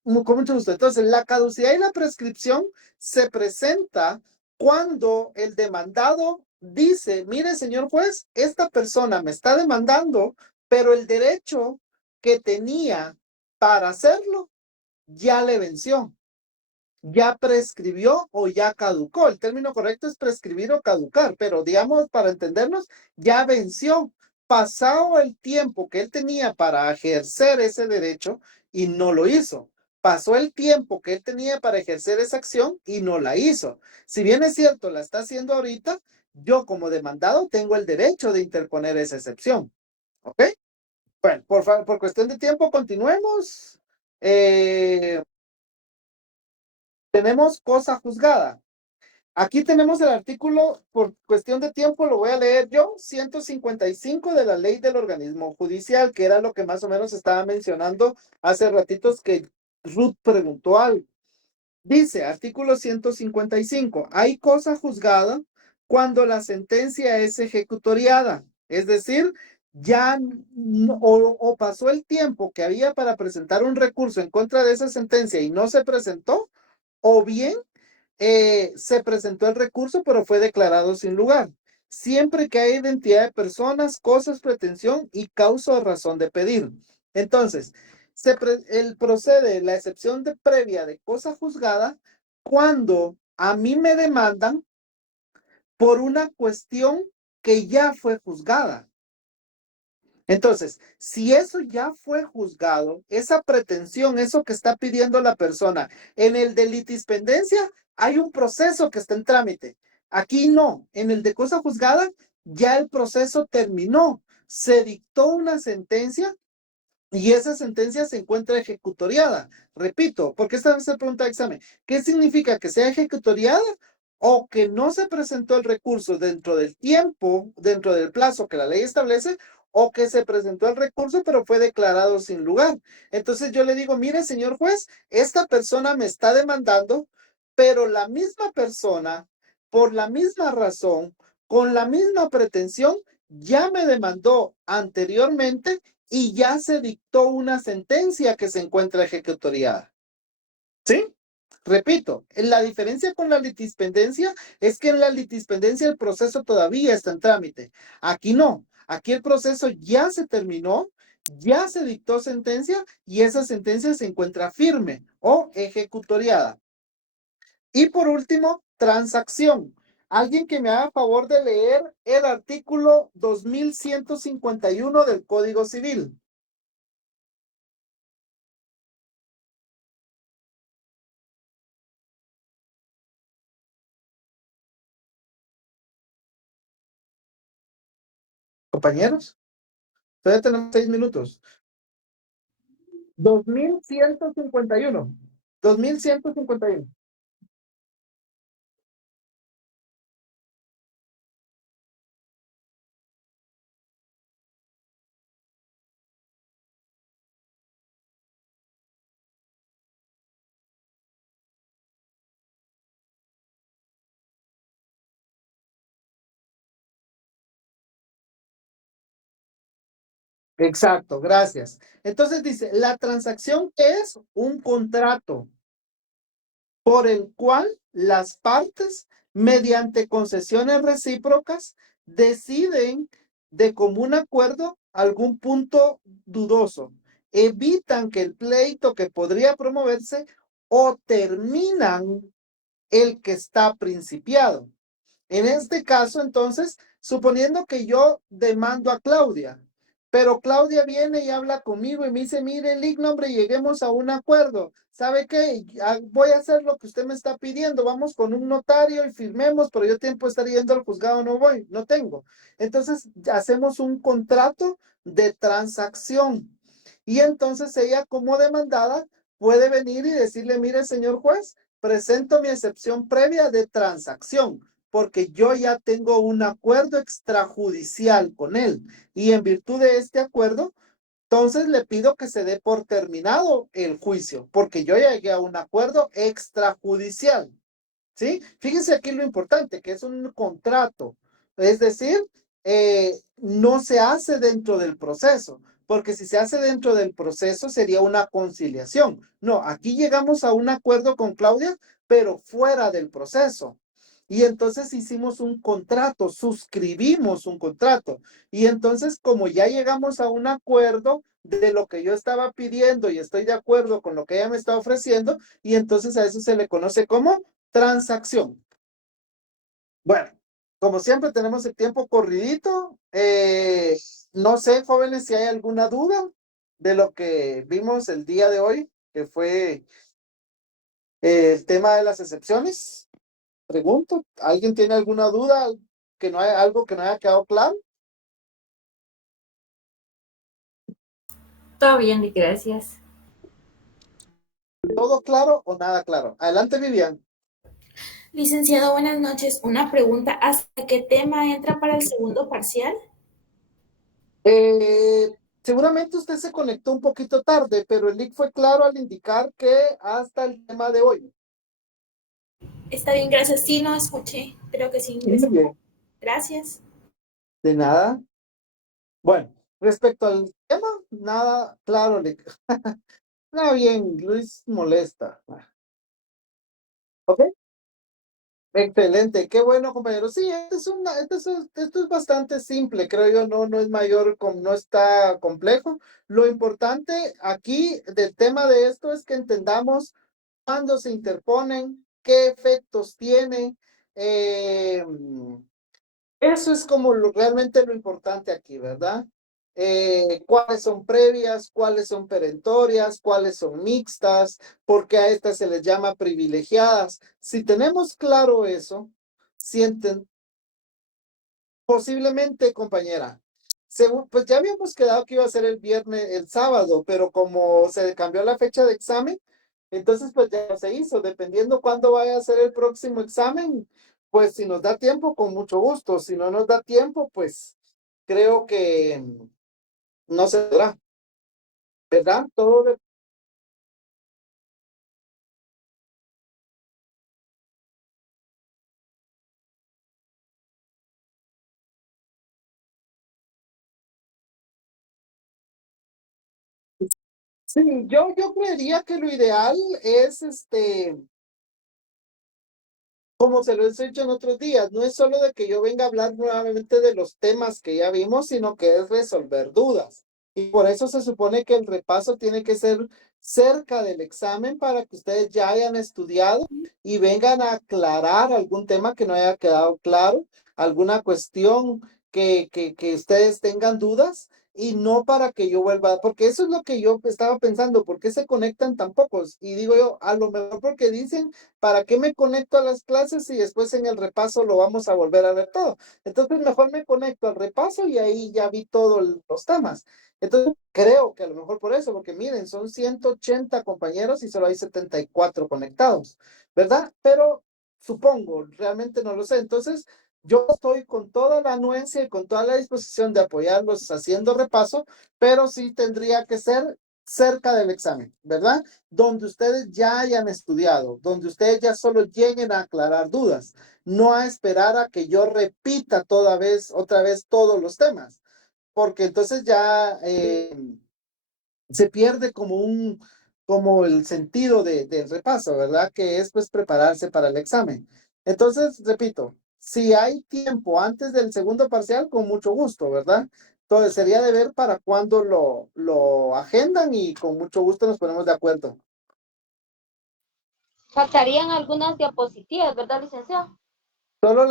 con mucho gusto. Entonces, la caducidad y la prescripción se presenta cuando el demandado dice, mire, señor juez, esta persona me está demandando, pero el derecho que tenía para hacerlo ya le venció, ya prescribió o ya caducó. El término correcto es prescribir o caducar, pero digamos, para entendernos, ya venció. Pasado el tiempo que él tenía para ejercer ese derecho y no lo hizo. Pasó el tiempo que él tenía para ejercer esa acción y no la hizo. Si bien es cierto, la está haciendo ahorita, yo como demandado tengo el derecho de interponer esa excepción. ¿Ok? Bueno, por cuestión de tiempo, continuemos. Tenemos cosa juzgada. Aquí tenemos el artículo, por cuestión de tiempo lo voy a leer yo, 155 de la ley del organismo judicial, que era lo que más o menos estaba mencionando hace ratitos que Ruth preguntó algo. Dice, artículo 155, hay cosa juzgada cuando la sentencia es ejecutoriada, es decir, ya o pasó el tiempo que había para presentar un recurso en contra de esa sentencia y no se presentó, o bien se presentó el recurso, pero fue declarado sin lugar. Siempre que hay identidad de personas, cosas, pretensión y causa o razón de pedir. Entonces, procede la excepción de previa de cosa juzgada cuando a mí me demandan por una cuestión que ya fue juzgada. Entonces, si eso ya fue juzgado, esa pretensión, eso que está pidiendo la persona, en el de litispendencia hay un proceso que está en trámite. Aquí no, en el de cosa juzgada ya el proceso terminó, se dictó una sentencia y esa sentencia se encuentra ejecutoriada. Repito, porque esta vez se pregunta de examen, ¿qué significa que sea ejecutoriada o que no se presentó el recurso dentro del tiempo, dentro del plazo que la ley establece, o que se presentó el recurso pero fue declarado sin lugar? Entonces yo le digo, mire, señor juez, esta persona me está demandando, pero la misma persona, por la misma razón, con la misma pretensión, ya me demandó anteriormente y ya se dictó una sentencia que se encuentra ejecutoriada. ¿Sí? Repito, la diferencia con la litispendencia es que en la litispendencia el proceso todavía está en trámite. Aquí no. Aquí el proceso ya se terminó, ya se dictó sentencia y esa sentencia se encuentra firme o ejecutoriada. Y por último, transacción. Alguien que me haga favor de leer el artículo 2151 del Código Civil. Compañeros, todavía tenemos 6 minutos. 2151. 2151. Exacto, gracias. Entonces dice, la transacción es un contrato por el cual las partes, mediante concesiones recíprocas, deciden de común acuerdo algún punto dudoso, evitan que el pleito que podría promoverse o terminan el que está principiado. En este caso, entonces, suponiendo que yo demando a Claudia, pero Claudia viene y habla conmigo y me dice, mire, Lick, no, hombre, lleguemos a un acuerdo. ¿Sabe qué? Voy a hacer lo que usted me está pidiendo. Vamos con un notario y firmemos, pero yo tiempo de estar yendo al juzgado no voy, no tengo. Entonces, hacemos un contrato de transacción. Y entonces ella, como demandada, puede venir y decirle, mire, señor juez, presento mi excepción previa de transacción, porque yo ya tengo un acuerdo extrajudicial con él. Y en virtud de este acuerdo, entonces le pido que se dé por terminado el juicio, porque yo ya llegué a un acuerdo extrajudicial. ¿Sí? Fíjense aquí lo importante, que es un contrato. Es decir, no se hace dentro del proceso, porque si se hace dentro del proceso sería una conciliación. No, aquí llegamos a un acuerdo con Claudia, pero fuera del proceso. Y entonces hicimos un contrato, suscribimos un contrato. Y entonces, como ya llegamos a un acuerdo de lo que yo estaba pidiendo y estoy de acuerdo con lo que ella me está ofreciendo, y entonces a eso se le conoce como transacción. Bueno, como siempre tenemos el tiempo corridito. No sé, jóvenes, si hay alguna duda de lo que vimos el día de hoy, que fue el tema de las excepciones. Pregunto, ¿alguien tiene alguna duda? Que no haya algo que no haya quedado claro. Todo bien, Lick, gracias. ¿Todo claro o nada claro? Adelante, Vivian. Licenciado, buenas noches. Una pregunta, ¿hasta qué tema entra para el segundo parcial? Seguramente usted se conectó un poquito tarde, pero el link fue claro al indicar que hasta el tema de hoy. Está bien, gracias. Sí, no escuché, pero que sí ingresó. Muy bien. Gracias. De nada. Bueno, respecto al tema, nada claro. Nada bien, Luis molesta. ¿Ok? Excelente, qué bueno, compañero. Sí, esto es bastante simple, creo yo, no es mayor, no está complejo. Lo importante aquí del tema de esto es que entendamos cuándo se interponen, qué efectos tienen. Eso es como realmente lo importante aquí, ¿verdad? Cuáles son previas, cuáles son perentorias, cuáles son mixtas, porque a estas se les llama privilegiadas. Si tenemos claro eso, sienten posiblemente, compañera, pues ya habíamos quedado que iba a ser el viernes, el sábado, pero como se cambió la fecha de examen, entonces pues ya no se hizo. Dependiendo cuándo vaya a ser el próximo examen, pues si nos da tiempo, con mucho gusto. Si no nos da tiempo, pues creo que no se podrá, ¿verdad? Sí, yo creería que lo ideal es como se lo he dicho en otros días, no es solo de que yo venga a hablar nuevamente de los temas que ya vimos, sino que es resolver dudas. Y por eso se supone que el repaso tiene que ser cerca del examen para que ustedes ya hayan estudiado y vengan a aclarar algún tema que no haya quedado claro, alguna cuestión que ustedes tengan dudas y no para que yo vuelva, porque eso es lo que yo estaba pensando, ¿por qué se conectan tan pocos? Y digo yo, a lo mejor porque dicen, ¿para qué me conecto a las clases y después en el repaso lo vamos a volver a ver todo? Entonces mejor me conecto al repaso y ahí ya vi todos los temas. Entonces creo que a lo mejor por eso, porque miren, son 180 compañeros y solo hay 74 conectados, ¿verdad? Pero supongo, realmente no lo sé. Entonces, yo estoy con toda la anuencia y con toda la disposición de apoyarlos haciendo repaso, pero sí tendría que ser cerca del examen, ¿verdad? Donde ustedes ya hayan estudiado, donde ustedes ya solo lleguen a aclarar dudas, no a esperar a que yo repita otra vez todos los temas, porque entonces ya se pierde como el sentido del repaso, ¿verdad? Que es pues prepararse para el examen. Entonces, repito, si hay tiempo antes del segundo parcial, con mucho gusto, ¿verdad? Entonces sería de ver para cuándo lo agendan y con mucho gusto nos ponemos de acuerdo. Faltarían algunas diapositivas, ¿verdad, licenciado? Solo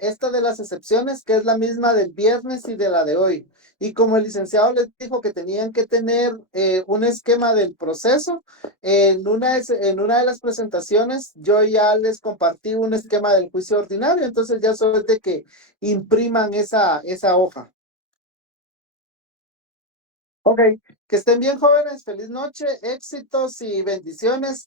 esta de las excepciones, que es la misma del viernes y de la de hoy. Y como el licenciado les dijo que tenían que tener un esquema del proceso, en una de las presentaciones yo ya les compartí un esquema del juicio ordinario, entonces ya solo es de que impriman esa hoja. Ok, que estén bien jóvenes, feliz noche, éxitos y bendiciones.